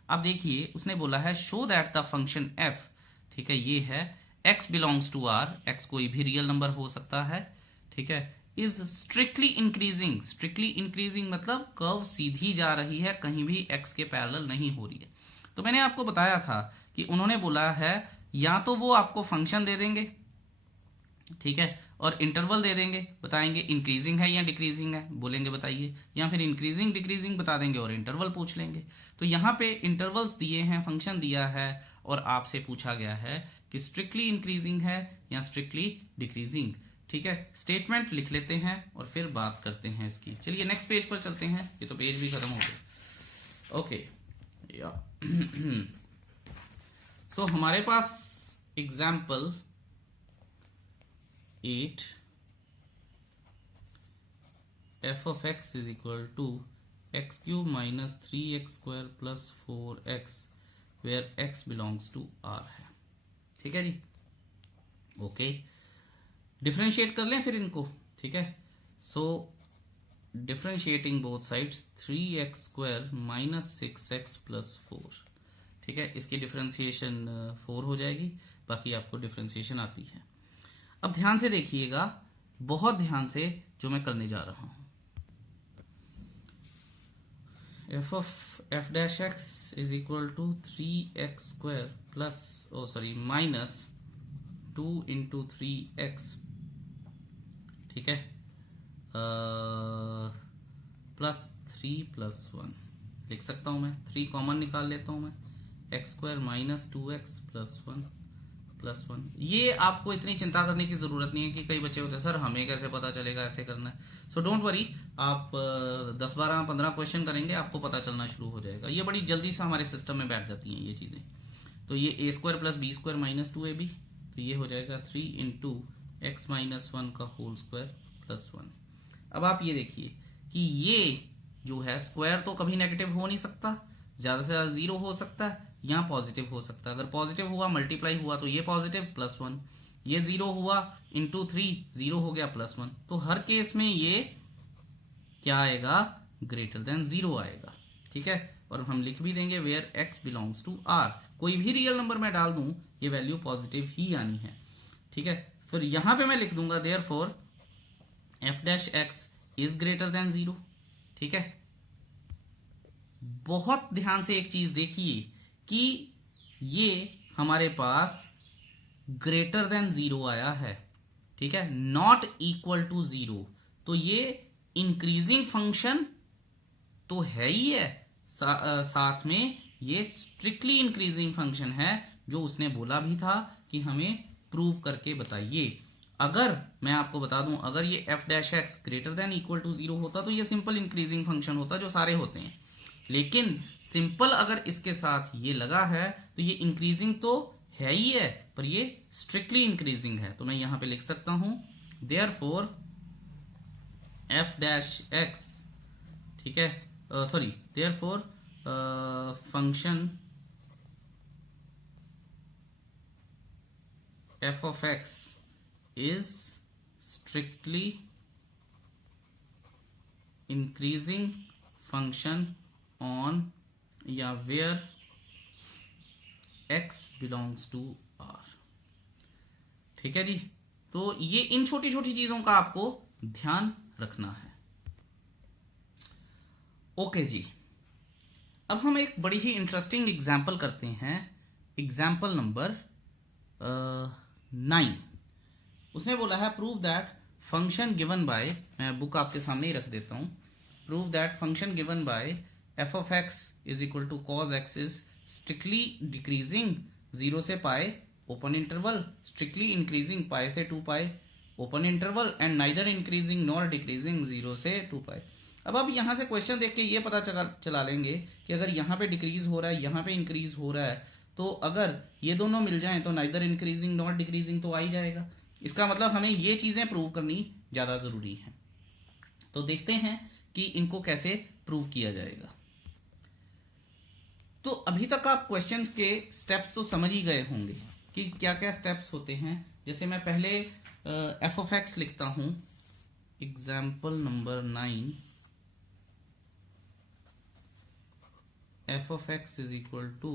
अब देखिए, उसने बोला है show that the function f, ठीक है, ये है x belongs to R, x कोई भी रियल नंबर हो सकता है, ठीक है, is strictly increasing. Strictly increasing मतलब कर्व सीधी जा रही है, कहीं भी एक्स के पैरेलल नहीं हो रही है। तो मैंने आपको बताया था कि उन्होंने बोला है या तो वो आपको फंक्शन दे देंगे, ठीक है, और इंटरवल दे देंगे, बताएंगे इंक्रीजिंग है या डिक्रीजिंग है, बोलेंगे बताइए, या फिर इंक्रीजिंग डिक्रीजिंग बता देंगे और इंटरवल पूछ लेंगे। तो यहाँ पे इंटरवल्स दिए हैं, फंक्शन दिया है, और आपसे पूछा गया है कि स्ट्रिक्टली इंक्रीजिंग है या स्ट्रिक्टली डिक्रीजिंग। ठीक है, स्टेटमेंट लिख लेते हैं और फिर बात करते हैं इसकी। चलिए नेक्स्ट पेज पर चलते हैं, ये तो पेज भी खत्म हो गया। ओके या सो हमारे पास example 8 f of x is equal to x cube minus 3x square plus 4x where x belongs to R है। ठीक है जी, ओके, डिफरेंशिएट कर लें फिर इनको। ठीक है, सो differentiating both sides 3x square minus 6x plus 4। ठीक है, इसकी डिफरेंशिएशन 4 हो जाएगी, बाकी आपको डिफरेंशिएशन आती है। अब ध्यान से देखिएगा, बहुत ध्यान से जो मैं करने जा रहा हूं। f of f dash x is equal to 3x square plus minus 2 into 3x, ठीक है, प्लस 3 प्लस 1 लिख सकता हूं मैं, 3 कॉमन निकाल लेता हूं मैं, x square minus 2x plus 1 plus 1। ये आपको इतनी चिंता करने की जरूरत नहीं है कि कई बच्चे होते हैं सर हमें कैसे पता चलेगा, ऐसे करना है। सो डोंट वरी, आप 10 12 15 क्वेश्चन करेंगे, आपको पता चलना शुरू हो जाएगा। ये बड़ी जल्दी से हमारे सिस्टम में बैठ जाती हैं ये चीजें। तो ये a square plus b square minus 2ab, तो ये हो जाएगा 3 इंटू एक्स माइनस 1 का होल स्क्वायर प्लस 1। अब आप ये देखिए कि ये जो है स्क्वायर तो कभी नेगेटिव हो नहीं सकता, ज्यादा से ज्यादा 0 हो सकता है या पॉजिटिव हो सकता है। अगर पॉजिटिव हुआ मल्टीप्लाई हुआ तो ये पॉजिटिव प्लस 1, ये 0 हुआ इंटू 3 0 हो गया प्लस 1। तो हर केस में ये क्या आएगा, ग्रेटर देन 0 आएगा। ठीक है, और हम लिख भी देंगे where x belongs to r। कोई भी रियल नंबर में डाल दूं ये वैल्यू पॉजिटिव ही आनी है। ठीक है, फिर यहां पे मैं लिख दूंगा therefore f dash x is greater than 0। ठीक है, बहुत ध्यान से एक चीज देखिए कि ये हमारे पास ग्रेटर देन 0 आया है। ठीक है, नॉट इक्वल टू 0, तो ये इंक्रीजिंग फंक्शन तो है ही है, साथ में ये स्ट्रिक्टली इंक्रीजिंग फंक्शन है, जो उसने बोला भी था कि हमें प्रूव करके बताइए। अगर मैं आपको बता दूं, अगर ये f dash x greater than equal to 0 होता तो ये सिंपल इंक्रीजिंग फंक्शन होता, जो सारे होते हैं। लेकिन सिंपल अगर इसके साथ ये लगा है तो ये इंक्रीजिंग तो है ही है, पर ये स्ट्रिक्टली इंक्रीजिंग है। तो मैं यहां पे लिख सकता हूं देयरफॉर f डैश एक्स, ठीक है, sorry, therefore function f of x is strictly increasing function on या where x belongs to r। ठीक है जी, तो ये इन छोटी छोटी चीजों का आपको ध्यान रखना है। ओके जी, अब हम एक बड़ी ही इंटरेस्टिंग एग्जाम्पल करते हैं, एग्जाम्पल नंबर 9। उसने बोला है prove that function given by, मैं बुक आपके सामने ही रख देता हूं, prove that function given by f of x is equal to cos x is strictly decreasing 0 से pi open interval, strictly increasing pi से 2 pi open interval, and neither increasing nor decreasing 0 से 2 पाई। अब यहां से क्वेश्चन देख के ये पता चला लेंगे कि अगर यहां पे डिक्रीज हो रहा है, यहां पे इंक्रीज हो रहा है, तो अगर ये दोनों मिल जाएं तो नाइदर इंक्रीजिंग नॉट डिक्रीजिंग तो आ ही जाएगा। इसका मतलब हमें ये चीजें प्रूव करनी ज्यादा जरूरी है। तो देखते हैं कि इनको कैसे प्रूव किया जाएगा। तो अभी तक आप क्वेश्चन के स्टेप्स तो समझ ही गए होंगे कि क्या क्या स्टेप्स होते हैं। जैसे मैं पहले f of x लिखता हूं, example number 9, f of x is equal to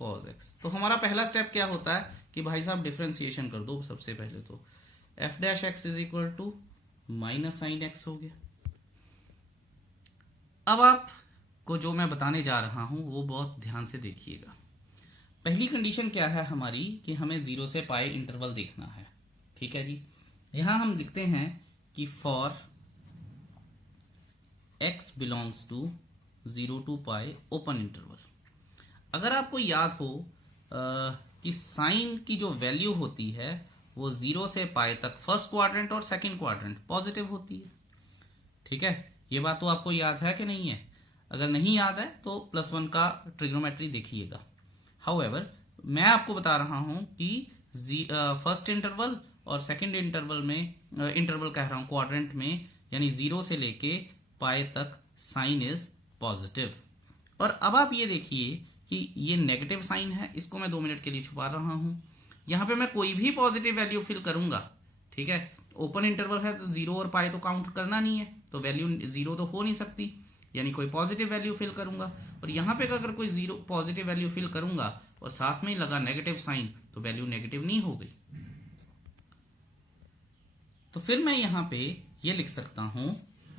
cos x। तो हमारा पहला स्टेप क्या होता है कि भाई साहब डिफरेंशिएशन कर दो। सबसे पहले तो f dash x is equal to minus sine x हो गया। अब आपको जो मैं बताने जा रहा हूं वो बहुत ध्यान से देखिएगा। पहली कंडीशन क्या है हमारी कि हमें 0 से पाई इंटरवल देखना है। ठीक है जी, यहां हम लिखते हैं कि for x belongs to 0 to pi open interval. अगर आपको याद हो कि साइन की जो वैल्यू होती है वो 0 से पाई तक फर्स्ट क्वाड्रेंट और सेकंड क्वाड्रेंट पॉजिटिव होती है। ठीक है, ये बात तो आपको याद है कि नहीं है? अगर नहीं याद है तो +1 का ट्रिग्नोमेट्री देखिएगा। हाउएवर, मैं आपको बता रहा हूं कि फर्स्ट इंटरवल और सेकंड इंटरवल में इंटरवल कह रहा हूं क्वाड्रेंट में, यानी 0 से लेके पाई तक साइन इज पॉजिटिव। और अब आप ये देखिए कि ये नेगेटिव साइन है, इसको मैं 2 मिनट के लिए छुपा रहा हूं। यहां पे मैं कोई भी पॉजिटिव वैल्यू फिल करूंगा, ठीक है, ओपन इंटरवल है तो 0 और पाई तो काउंट करना नहीं है, तो वैल्यू 0 तो हो नहीं सकती, यानी कोई पॉजिटिव वैल्यू फिल करूंगा। और यहां पे अगर कोई 0 पॉजिटिव वैल्यू फिल करूंगा और साथ में ही लगा नेगेटिव साइन, तो वैल्यू नेगेटिव नहीं हो गई। तो फिर मैं यहां पे ये लिख सकता हूं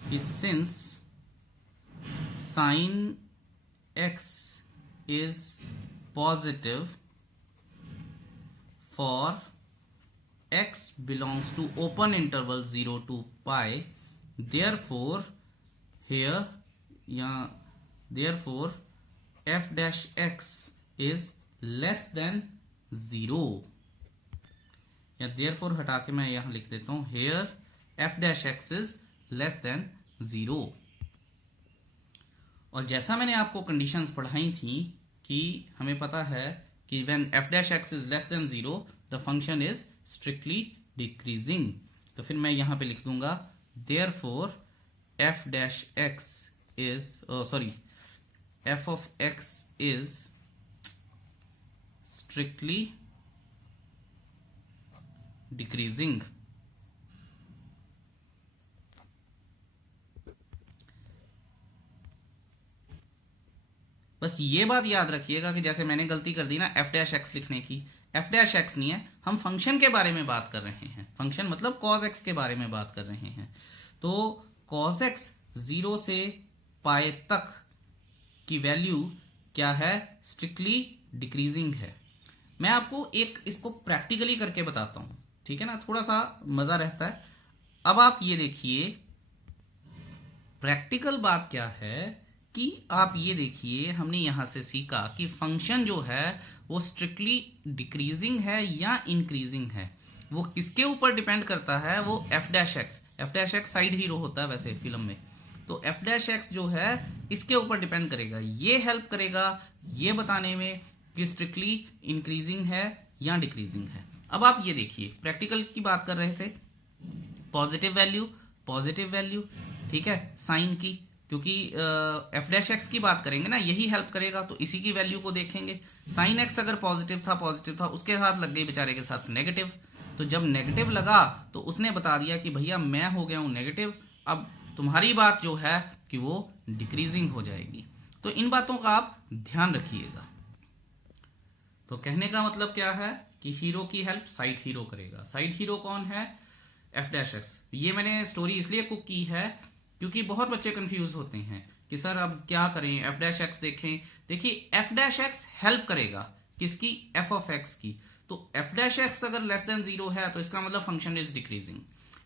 कि since sine x is positive for x belongs to open interval 0 to pi, therefore here therefore f dash x is less than 0, या therefore हटा के मैं यहां लिख देता हूं here f dash x is less than 0। और जैसा मैंने आपको कंडीशंस पढ़ाई थी कि हमें पता है कि when f dash x is less than 0 the function is strictly decreasing. तो फिर मैं यहां पे लिख दूंगा therefore f dash x is f of x is strictly decreasing। बस ये बात याद रखिएगा कि जैसे मैंने गलती कर दी ना f डैश एक्स लिखने की, f डैश एक्स नहीं है, हम फंक्शन के बारे में बात कर रहे हैं। फंक्शन मतलब cos x के बारे में बात कर रहे हैं। तो cos x 0 से पाई तक की वैल्यू क्या है? स्ट्रिक्टली डिक्रीजिंग है। मैं आपको एक इसको प्रैक्टिकली करके बताता हूं, ठीक है ना, थोड़ा सा मजा रहता है। अब आप ये देखिए, प्रैक्टिकल बात क्या है कि आप ये देखिए, हमने यहां से सीखा कि फंक्शन जो है वो स्ट्रिक्टली डिक्रीजिंग है या इंक्रीजिंग है, वो किसके ऊपर डिपेंड करता है? वो f dash x side hero होता है वैसे फिल्म में, तो f डैश एक्स जो है इसके ऊपर डिपेंड करेगा। ये हेल्प करेगा ये बताने में कि स्ट्रिक्टली इंक्रीजिंग है या डिक्रीजिंग है। अब आप ये देखिए, प्रैक्टिकल की बात कर रहे थे, पॉजिटिव वैल्यू, ठीक है, साइन की, क्योंकि f डैश एक्स की बात करेंगे ना, यही हेल्प करेगा, तो इसी की वैल्यू को देखेंगे। साइन एक्स अगर पॉजिटिव था, उसके साथ लग गई बेचारे के साथ नेगेटिव, तो जब नेगेटिव लगा तो उसने बता दिया कि भैया मैं हो गया हूं नेगेटिव, अब तुम्हारी बात जो है कि वो डिक्रीजिंग हो जाएगी। तो इन बातों का आप ध्यान रखिएगा। तो कहने का मतलब क्या है कि हीरो की हेल्प साइड हीरो करेगा। साइड हीरो कौन है? f dash x. ये मैंने स्टोरी इसलिए कुक की है क्योंकि बहुत बच्चे कंफ्यूज होते हैं कि सर अब क्या करें, f डैश एक्स देखें। देखिए f डैश एक्स हेल्प करेगा किसकी? f ऑफ x की। तो f डैश एक्स अगर लेस देन 0 है तो इसका मतलब function is decreasing.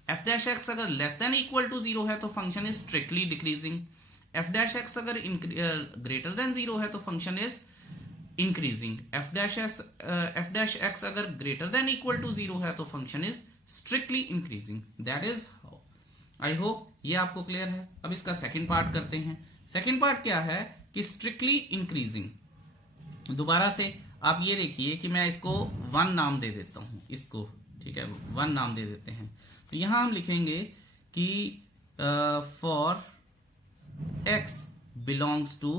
f dash x अगर लेस देन इक्वल टू 0 है तो function is strictly decreasing. f dash x अगर ग्रेटर देन 0 है तो function is increasing. f dash x अगर ग्रेटर देन इक्वल टू 0 है तो function is strictly increasing. That is how. I hope ये आपको क्लियर है। अब इसका सेकंड पार्ट करते हैं। सेकंड पार्ट क्या है कि स्ट्रिक्टली इंक्रीजिंग। दोबारा से आप ये देखिए कि मैं इसको 1 नाम दे देता हूं, इसको, ठीक है, 1 नाम दे देते हैं। तो यहां हम लिखेंगे कि for x belongs to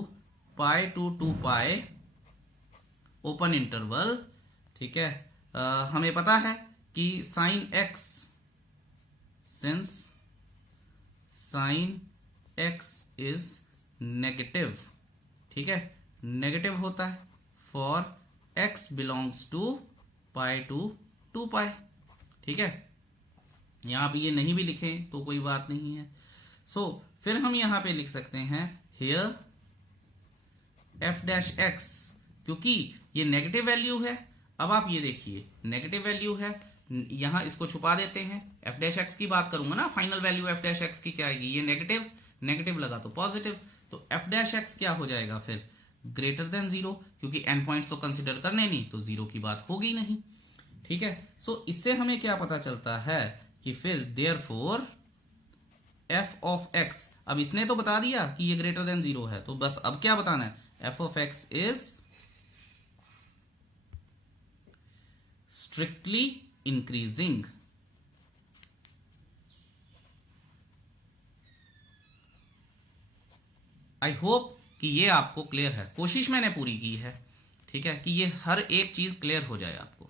pi to 2 pi open interval, ठीक है, हमें पता है कि sine x, since sine x is negative, ठीक है, नेगेटिव होता है for x belongs to pi to 2 pi, ठीक है। यहाँ पे ये नहीं भी लिखें तो कोई बात नहीं है। सो फिर हम यहाँ पे लिख सकते हैं हियर एफ डैश एक्स, क्योंकि ये नेगेटिव वैल्यू है। अब आप ये देखिए नेगेटिव वैल्यू है, यहां इसको छुपा देते हैं। एफ डैश एक्स की बात करूंगा ना, final value F dash X की क्या आएगी, ये नेगेटिव, नेगेटिव लगा तो पॉजिटिव, तो एफ डैश एक्स क्या हो जाएगा फिर ग्रेटर देन 0, क्योंकि एंड पॉइंट्स तो कंसिडर करने नहीं, तो 0 की बात होगी नहीं। ठीक है, सो इससे हमें क्या पता चलता है कि फिर देयरफॉर एफ ऑफ एक्स, अब इसने तो बता दिया कि ये ग्रेटर देन 0 है, तो बस अब क्या बताना है, F of X is strictly increasing. I hope कि ये आपको क्लियर है, कोशिश मैंने पूरी की है, ठीक है, कि ये हर एक चीज क्लियर हो जाए आपको।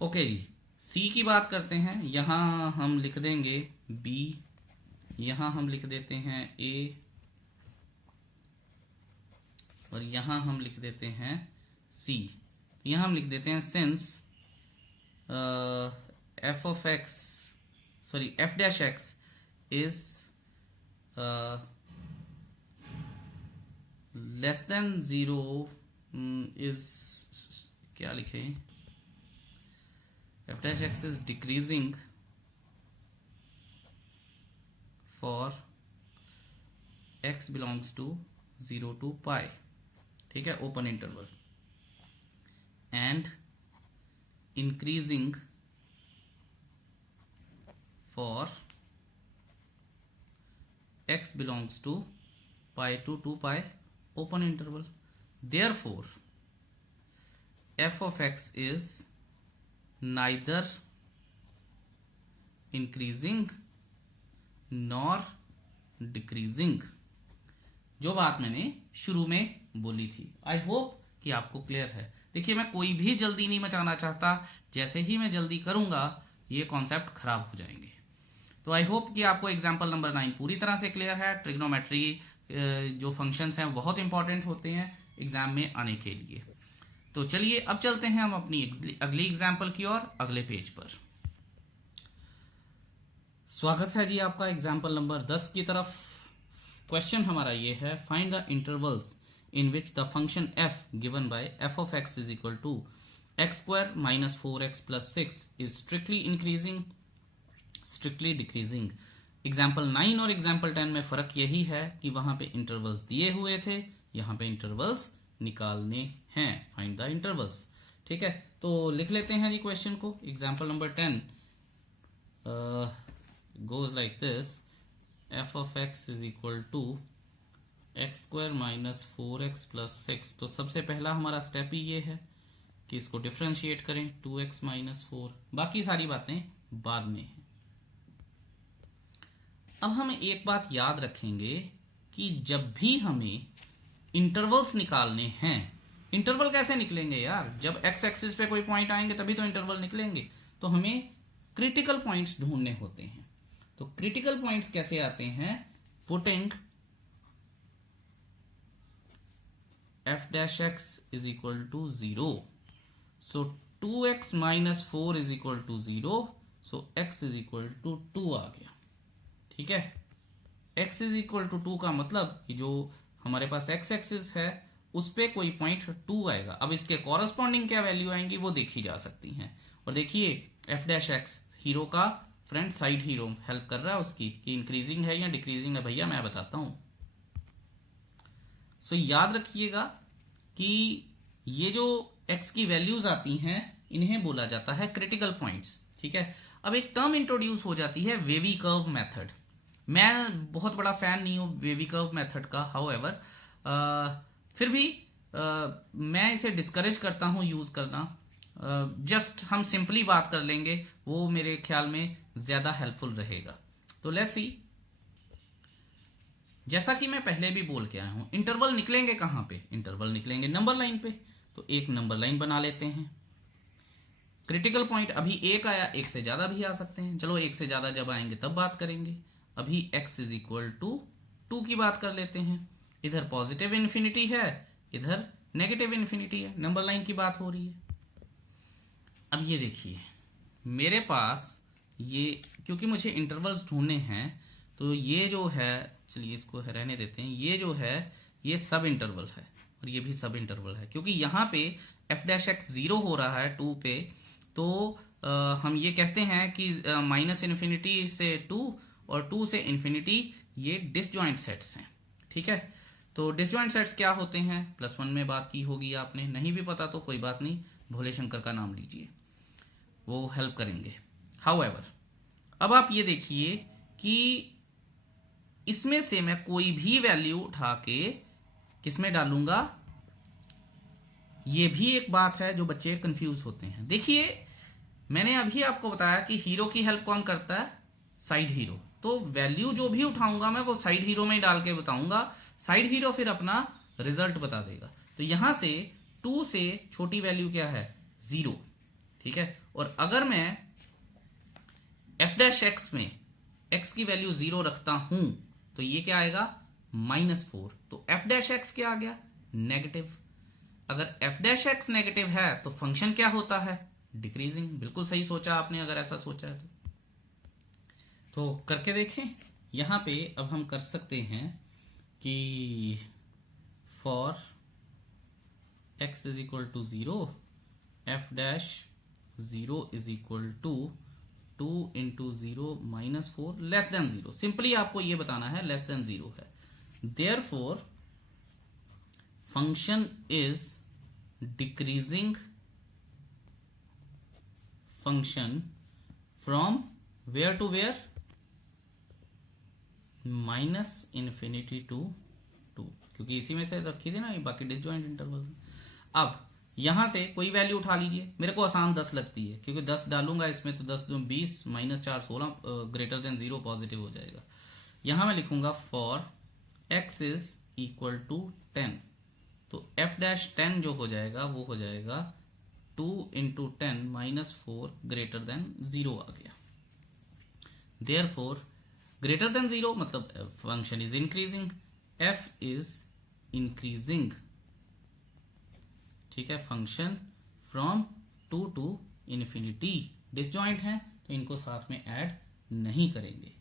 ओके जी, सी की बात करते हैं। यहां हम लिख देंगे बी, यहां हम लिख देते हैं ए, और यहां हम लिख देते हैं सी। यहां हम लिख देते हैं since f of x, sorry f dash x is less than 0 is, क्या लिखे, f dash x is decreasing for x belongs to 0 to pi, ठीक है, open interval, and increasing for x belongs to pi to 2 pi open interval. Therefore f of x is neither increasing nor decreasing, जो बात मैंने शुरू में बोली थी। I hope कि आपको क्लियर है। देखिए मैं कोई भी जल्दी नहीं मचाना चाहता, जैसे ही मैं जल्दी करूंगा ये कॉन्सेप्ट खराब हो जाएंगे। तो आई होप कि आपको एग्जाम्पल नंबर 9 पूरी तरह से क्लियर है। ट्रिग्नोमेट्री जो फंक्शंस हैं बहुत इंपॉर्टेंट होते हैं एग्जाम में आने के लिए। तो चलिए अब चलते हैं हम अपनी अगली एग्जाम्पल की ओर, अगले पेज पर। स्वागत है जी आपका एग्जाम्पल नंबर 10 की तरफ। क्वेश्चन हमारा ये है, find the intervals in which the function f given by f of x is equal to x square minus 4x plus 6 is strictly increasing, strictly decreasing। Example 9 और एग्जाम्पल 10 में फर्क यही है कि वहां पे इंटरवल्स दिए हुए थे, यहां पे इंटरवल्स निकालने हैं, फाइंड द इंटरवल्स। ठीक है, तो लिख लेते हैं जी क्वेश्चन को। Example number 10 goes like this, f of x is equal to x square minus 4x plus 6। तो सबसे पहला हमारा स्टेप ही ये है कि इसको डिफ्रेंशिएट करें, 2x माइनस 4, बाकी सारी बातें बाद में हैं। अब हम एक बात याद रखेंगे कि जब भी हमें इंटरवल्स निकालने हैं, इंटरवल कैसे निकलेंगे यार, जब एक्स एक्सिस पे कोई पॉइंट आएंगे तभी तो इंटरवल निकलेंगे। तो हमें क्रिटिकल पॉइंट्स ढूंढने होते हैं। तो क्रिटिकल पॉइंट्स कैसे आते हैं, putting f dash x is equal to 0, so 2x minus 4 is equal to 0, so x is equal to 2 आ गया। ठीक है, x is equal to 2 का मतलब कि जो हमारे पास x एक्सिस है उस पे कोई पॉइंट 2 आएगा। अब इसके कॉरस्पॉन्डिंग क्या वैल्यू आएंगी वो देखी जा सकती हैं। और देखिए f dash x हीरो का फ्रंट साइड हीरो हेल्प कर रहा है उसकी कि इंक्रीजिंग है या डिक्रीजिंग है, भैया मैं बताता हूं। सो याद रखिएगा कि ये जो x की वैल्यूज आती हैं इन्हें बोला जाता है क्रिटिकल पॉइंट्स। ठीक है, अब एक टर्म इंट्रोड्यूस हो जाती है वेवी कर्व मेथड। मैं बहुत बड़ा फैन नहीं हूं वेवी कर्व मेथड का, हाउएवर फिर भी मैं इसे डिस्करेज करता हूं यूज करना। जस्ट हम सिंपली बात कर लेंगे, वो मेरे ख्याल में ज्यादा हेल्पफुल रहेगा। तो लेट्स सी, जैसा कि मैं पहले भी बोल के आया हूं, इंटरवल निकलेंगे कहां पे, इंटरवल निकलेंगे नंबर लाइन पे। तो एक नंबर लाइन बना लेते हैं। क्रिटिकल पॉइंट अभी एक आया, एक से ज्यादा भी आ सकते हैं, चलो एक से ज्यादा जब आएंगे तब बात करेंगे। अभी x इज इक्वल टू 2 की बात कर लेते हैं। इधर पॉजिटिव इन्फिनिटी है, इधर नेगेटिव इन्फिनिटी है, नंबर लाइन की बात हो रही है। अब ये देखिए मेरे पास ये, क्योंकि मुझे इंटरवल्स ढूंढने हैं, तो ये जो है, चलिए इसको रहने देते हैं, ये जो है ये सब इंटरवल है और ये भी सब इंटरवल है। क्योंकि यहाँ पे एफ डैश एक्स 0 हो रहा है 2 पे, तो हम ये कहते हैं कि माइनस इन्फिनिटी से 2 और 2 से इन्फिनिटी ये डिसजॉइंट सेट्स हैं। ठीक है, तो डिसजॉइंट सेट्स क्या होते हैं, +1 में बात की होगी आपने, नहीं भी पता तो कोई बात नहीं, भोले शंकर का नाम लीजिए, वो हेल्प करेंगे। हाउएवर, अब आप ये देखिए कि इसमें से मैं कोई भी वैल्यू उठा के किसमें डालूंगा, ये भी एक बात है जो बच्चे कंफ्यूज होते हैं। देखिए मैंने अभी आपको बताया कि हीरो की हेल्प कौन करता है, साइड हीरो, तो वैल्यू जो भी उठाऊंगा मैं वो साइड हीरो में ही डाल के बताऊंगा, साइड हीरो फिर अपना रिजल्ट बता देगा। तो यहां से 2 से छोटी वैल्यू क्या है, 0। ठीक है, और अगर मैं एफ डैश एक्स में एक्स की वैल्यू 0 रखता हूं तो ये क्या आएगा, -4, तो एफ डैश एक्स क्या आ गया, नेगेटिव। अगर एफ डैश एक्स नेगेटिव है तो फंक्शन क्या होता है, डिक्रीजिंग। बिल्कुल सही सोचा आपने, अगर ऐसा सोचा है तो करके देखें। यहां पे अब हम कर सकते हैं कि for x is equal to 0 f dash 0 is equal to 2 into 0 -4 less than 0। Simply आपको ये बताना है लेस देन 0 है, therefore function is decreasing function from where to where, -minus infinity to 2, क्योंकि इसी में से रखी थी ना ये बाकी डिसजॉइंट इंटरवल। अब यहां से कोई वैल्यू उठा लीजिए, मेरे को आसान 10 लगती है क्योंकि 10 डालूंगा इसमें तो 10 2 20, -4 16, ग्रेटर देन 0 पॉजिटिव हो जाएगा। यहां मैं लिखूंगा for x is equal to 10, तो f डैश 10 जो हो जाएगा वो हो जाएगा 2 इंटू 10 -4 ग्रेटर देन 0 आ गया। देयरफॉर ग्रेटर देन 0 मतलब function is increasing, f is increasing. ठीक है, function from 2 to infinity, disjoint है तो इनको साथ में ऐड नहीं करेंगे।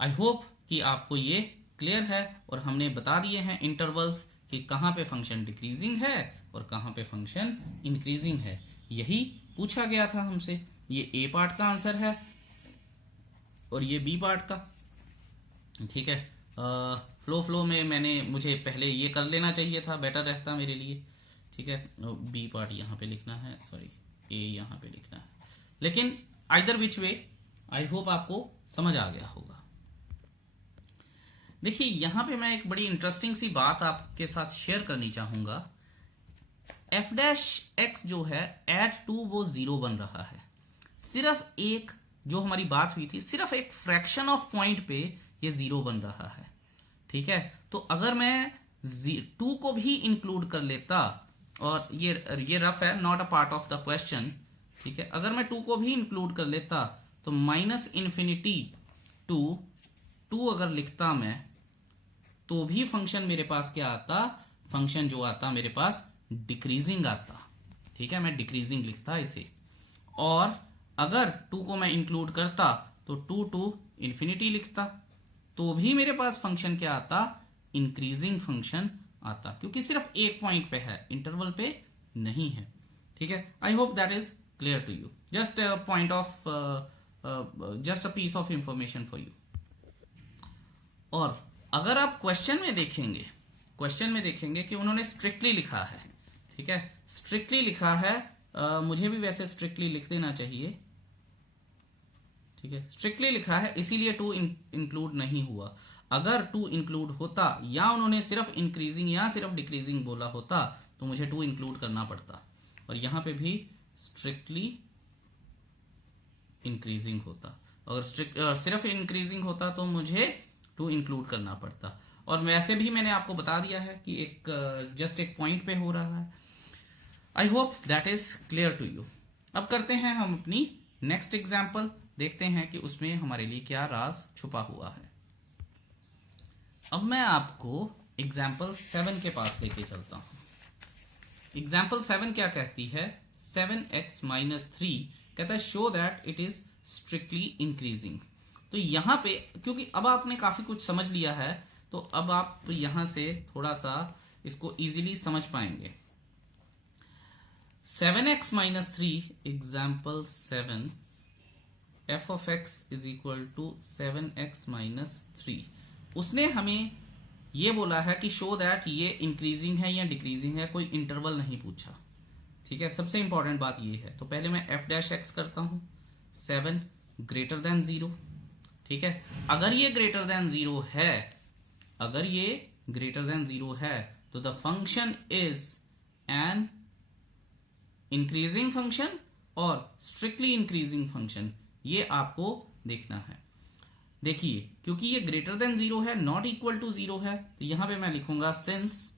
आई होप कि आपको ये क्लियर है, और हमने बता दिए हैं इंटरवल्स कि कहां पे फंक्शन डिक्रीजिंग है और कहां पे फंक्शन इंक्रीजिंग है। यही पूछा गया था हमसे, ये ए पार्ट का आंसर है और ये बी पार्ट का। ठीक है, फ्लो में मुझे पहले ये कर लेना चाहिए था, बेटर रहता मेरे लिए। ठीक है, बी पार्ट यहाँ पे लिखना है, सॉरी ए यहाँ पे लिखना है, लेकिन either which way I hope आपको समझ आ गया होगा। देखिए यहां पे मैं एक बड़ी इंटरेस्टिंग सी बात आपके साथ शेयर करनी चाहूंगा। एफ डैश एक्स जो है एट 2 वो 0 बन रहा है, सिर्फ एक जो हमारी बात हुई थी, सिर्फ एक फ्रैक्शन ऑफ पॉइंट पे ये 0 बन रहा है। ठीक है, तो अगर मैं 2 को भी इंक्लूड कर लेता, और ये रफ है, not a part of the question. ठीक है, अगर मैं 2 को भी इंक्लूड कर लेता तो -इन्फिनिटी टू 2 अगर लिखता मैं तो भी फंक्शन मेरे पास क्या आता, फंक्शन जो आता मेरे पास डिक्रीजिंग आता। ठीक है, मैं डिक्रीजिंग लिखता इसे, और अगर 2 को मैं इंक्लूड करता तो 2 टू इन्फिनिटी लिखता तो भी मेरे पास फंक्शन क्या आता, इंक्रीजिंग फंक्शन आता, क्योंकि सिर्फ एक पॉइंट पे है, इंटरवल पे नहीं है। ठीक है, I hope that is clear to you, just point of just a piece of information for you. और अगर आप क्वेश्चन में देखेंगे कि उन्होंने स्ट्रिक्टली लिखा है। ठीक है, स्ट्रिक्टली लिखा है, मुझे भी वैसे स्ट्रिक्टली लिख देना चाहिए। ठीक है, स्ट्रिक्टली लिखा है इसीलिए 2 इंक्लूड नहीं हुआ। अगर 2 इंक्लूड होता या उन्होंने सिर्फ इंक्रीजिंग या सिर्फ डिक्रीजिंग बोला होता तो मुझे 2 इंक्लूड करना पड़ता, और यहां पे भी स्ट्रिक्टली इंक्रीजिंग होता। अगर सिर्फ इंक्रीजिंग होता तो मुझे 2 इंक्लूड करना पड़ता, और वैसे भी मैंने आपको बता दिया है कि एक जस्ट एक पॉइंट पे हो रहा है। I hope that is clear to you. अब करते हैं हम अपनी नेक्स्ट एग्जाम्पल, देखते हैं कि उसमें हमारे लिए क्या राज छुपा हुआ है। अब मैं आपको एग्जाम्पल 7 के पास लेके चलता हूं। एग्जाम्पल 7 क्या कहती है, 7x - 3 कहता है show that it is strictly increasing. तो यहां पे क्योंकि अब आपने काफी कुछ समझ लिया है, तो अब आप यहां से थोड़ा सा इसको इजीली समझ पाएंगे। 7x minus 3 example 7 f of x is equal to 7x minus 3। उसने हमें ये बोला है कि शो दैट ये इंक्रीजिंग है या डिक्रीजिंग है, कोई इंटरवल नहीं पूछा। ठीक है, सबसे इंपॉर्टेंट बात ये है। तो पहले मैं f डैश x करता हूं, 7 ग्रेटर देन 0। ठीक है, अगर ये ग्रेटर देन 0 है, अगर ये ग्रेटर देन 0 है तो the function is an increasing function और स्ट्रिक्टली इंक्रीजिंग फंक्शन, ये आपको देखना है। देखिए, क्योंकि ये ग्रेटर देन 0 है, नॉट इक्वल टू 0 है, तो यहां पे मैं लिखूंगा since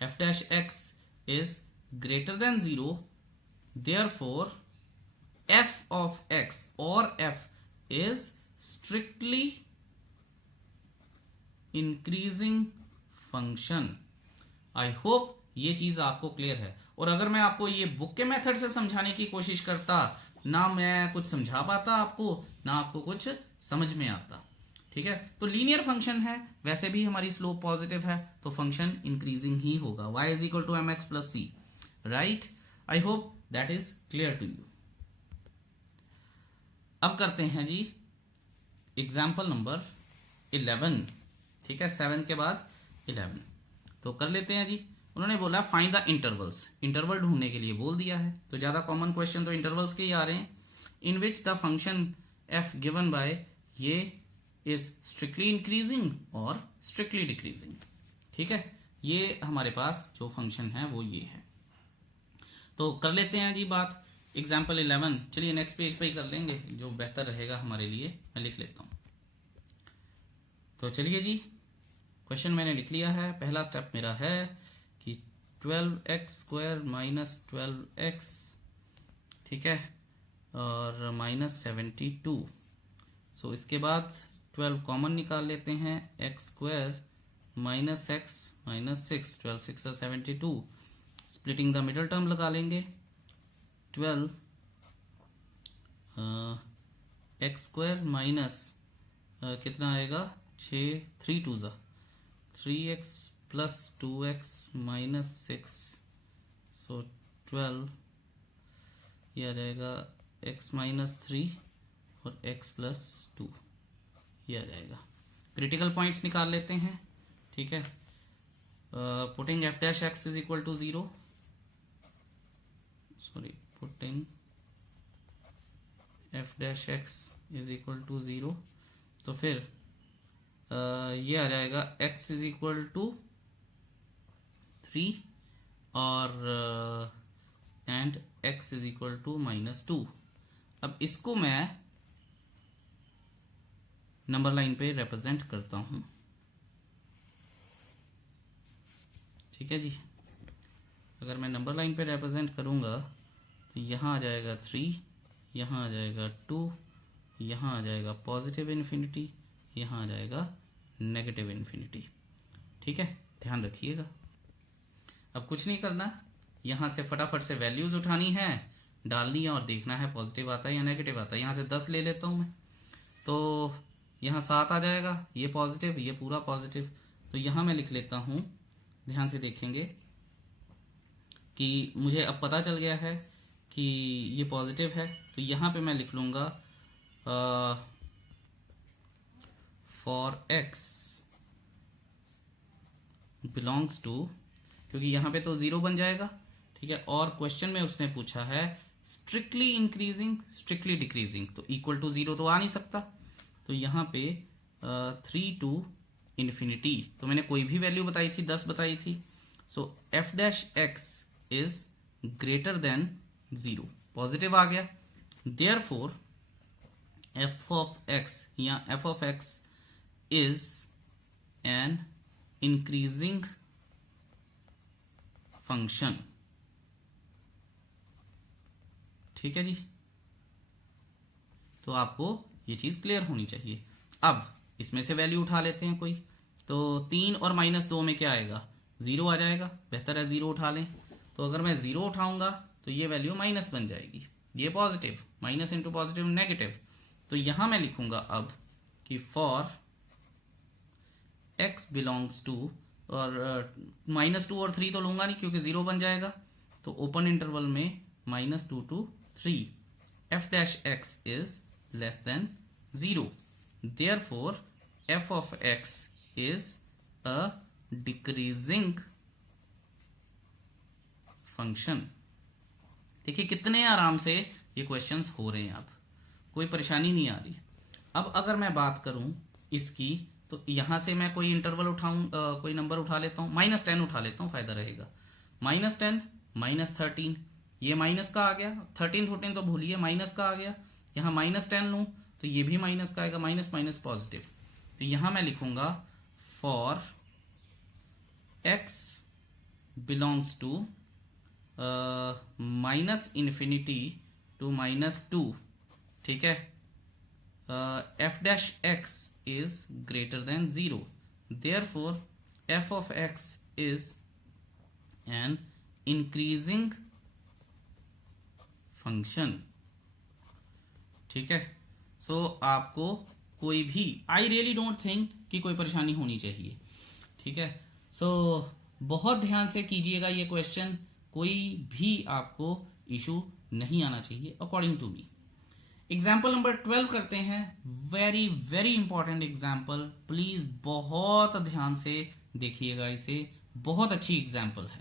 f dash x is greater than 0, therefore f of x और f is strictly increasing function. I hope ये चीज आपको क्लियर है। और अगर मैं आपको ये बुक के मेथड से समझाने की कोशिश करता, ना मैं कुछ समझा पाता आपको, ना आपको कुछ समझ में आता। ठीक है, तो लीनियर फंक्शन है, वैसे भी हमारी स्लोप पॉजिटिव है, तो फंक्शन इंक्रीजिंग ही होगा। y is equal to mx plus c, right. I hope that is clear to you. अब करते हैं जी एग्जाम्पल नंबर 11। ठीक है, 7 के बाद 11 तो कर लेते हैं जी। उन्होंने बोला फाइंड द इंटरवल्स, इंटरवल ढूंढने के लिए बोल दिया है। तो ज्यादा कॉमन क्वेश्चन तो इंटरवल्स के ही आ रहे हैं। In which the function f given by ये इज स्ट्रिक्टली इंक्रीजिंग और स्ट्रिक्टली डिक्रीजिंग। ठीक है, ये हमारे पास जो फंक्शन है वो ये है। तो कर लेते हैं जी बात एग्जाम्पल 11। चलिए नेक्स्ट पेज पे ही कर लेंगे, जो बेहतर रहेगा हमारे लिए। मैं लिख लेता हूं। तो चलिए जी, क्वेश्चन मैंने लिख लिया है। पहला स्टेप मेरा है कि 12x स्क्वायर माइनस 12x, ठीक है, और माइनस 72। सो इसके बाद 12 कॉमन निकाल लेते हैं, x square minus x minus 6, 12 6 72। Splitting the middle term लगा लेंगे, 12 x स्क्वायर माइनस कितना आएगा 6, 3 2 ज़ा 3x प्लस 2x माइनस 6, सो 12 ये आ जाएगा x माइनस 3 और x प्लस 2 ये आ जाएगा। क्रिटिकल पॉइंट्स निकाल लेते हैं। ठीक है, putting f dash x is equal to 0, sorry putting f dash x is equal to 0, तो फिर ये आ जाएगा x इज इक्वल टू 3 और and x is equal to minus 2। अब इसको मैं नंबर लाइन पे रिप्रेजेंट करता हूं। ठीक है जी, अगर मैं नंबर लाइन पे रिप्रेजेंट करूंगा तो यहां आ जाएगा 3, यहां आ जाएगा 2, यहां आ जाएगा पॉजिटिव इन्फिनिटी, यहां आ जाएगा नेगेटिव इन्फिनिटी। ठीक है, ध्यान रखिएगा। अब कुछ नहीं करना, यहां से फटाफट से वैल्यूज उठानी है, डालनी है और देखना है पॉजिटिव आता है या नेगेटिव आता है। यहां से 10 ले लेता हूं मैं, तो यहां 7 आ जाएगा, ये पॉजिटिव, ये पूरा पॉजिटिव। तो यहां मैं लिख लेता हूं, ध्यान से देखेंगे कि मुझे अब पता चल गया है कि ये पॉजिटिव है। तो यहां पे मैं लिख लूंगा फॉर x बिलोंग्स टू, क्योंकि यहां पे तो 0 बन जाएगा। ठीक है, और क्वेश्चन में उसने पूछा है स्ट्रिक्टली इंक्रीजिंग स्ट्रिक्टली डिक्रीजिंग, तो इक्वल टू 0 तो आ नहीं सकता। तो यहां पे 3 टू इन्फिनिटी, तो मैंने कोई भी वैल्यू बताई थी, 10 बताई थी। So f dash x is greater than 0, positive आ गया। देयरफॉर f ऑफ x या f of x is an increasing function. ठीक है जी, तो आपको ये चीज क्लियर होनी चाहिए। अब इसमें से वैल्यू उठा लेते हैं कोई, तो 3 और माइनस 2 में क्या आएगा 0 आ जाएगा। बेहतर है 0 उठा लें। तो अगर मैं 0 उठाऊंगा तो ये वैल्यू माइनस बन जाएगी, ये positive, minus into positive negative. तो यहां मैं लिखूंगा अब कि फॉर x बिलोंग्स टू, और -2 और 3 तो लूंगा नहीं क्योंकि 0 बन जाएगा, तो ओपन इंटरवल में -2 to 3 f dash x is less than 0, therefore f of x is a decreasing function। देखिए कितने आराम से ये क्वेश्चंस हो रहे हैं, अब कोई परेशानी नहीं आ रही। अब अगर मैं बात करूं इसकी, तो यहां से मैं कोई इंटरवल उठाऊं, कोई नंबर उठा लेता हूं, -10 उठा लेता हूं, फायदा रहेगा। -10, -13, ये माइनस का आ गया, 13 14 तो भूलिए, माइनस का आ गया। यहां -10 लूं तो ये भी माइनस का आएगा, माइनस माइनस पॉजिटिव। तो यहां मैं लिखूंगा for x belongs to -∞ to -2, ठीक है, f dash x is greater than 0, therefore f of x is an increasing function। ठीक है, सो आपको कोई भी, आई रियली डोंट थिंक कि कोई परेशानी होनी चाहिए। ठीक है, सो बहुत ध्यान से कीजिएगा ये क्वेश्चन, कोई भी आपको इशू नहीं आना चाहिए according to me. Example number 12 करते हैं, very very important example, please बहुत ध्यान से देखिएगा इसे, बहुत अच्छी एग्जाम्पल है।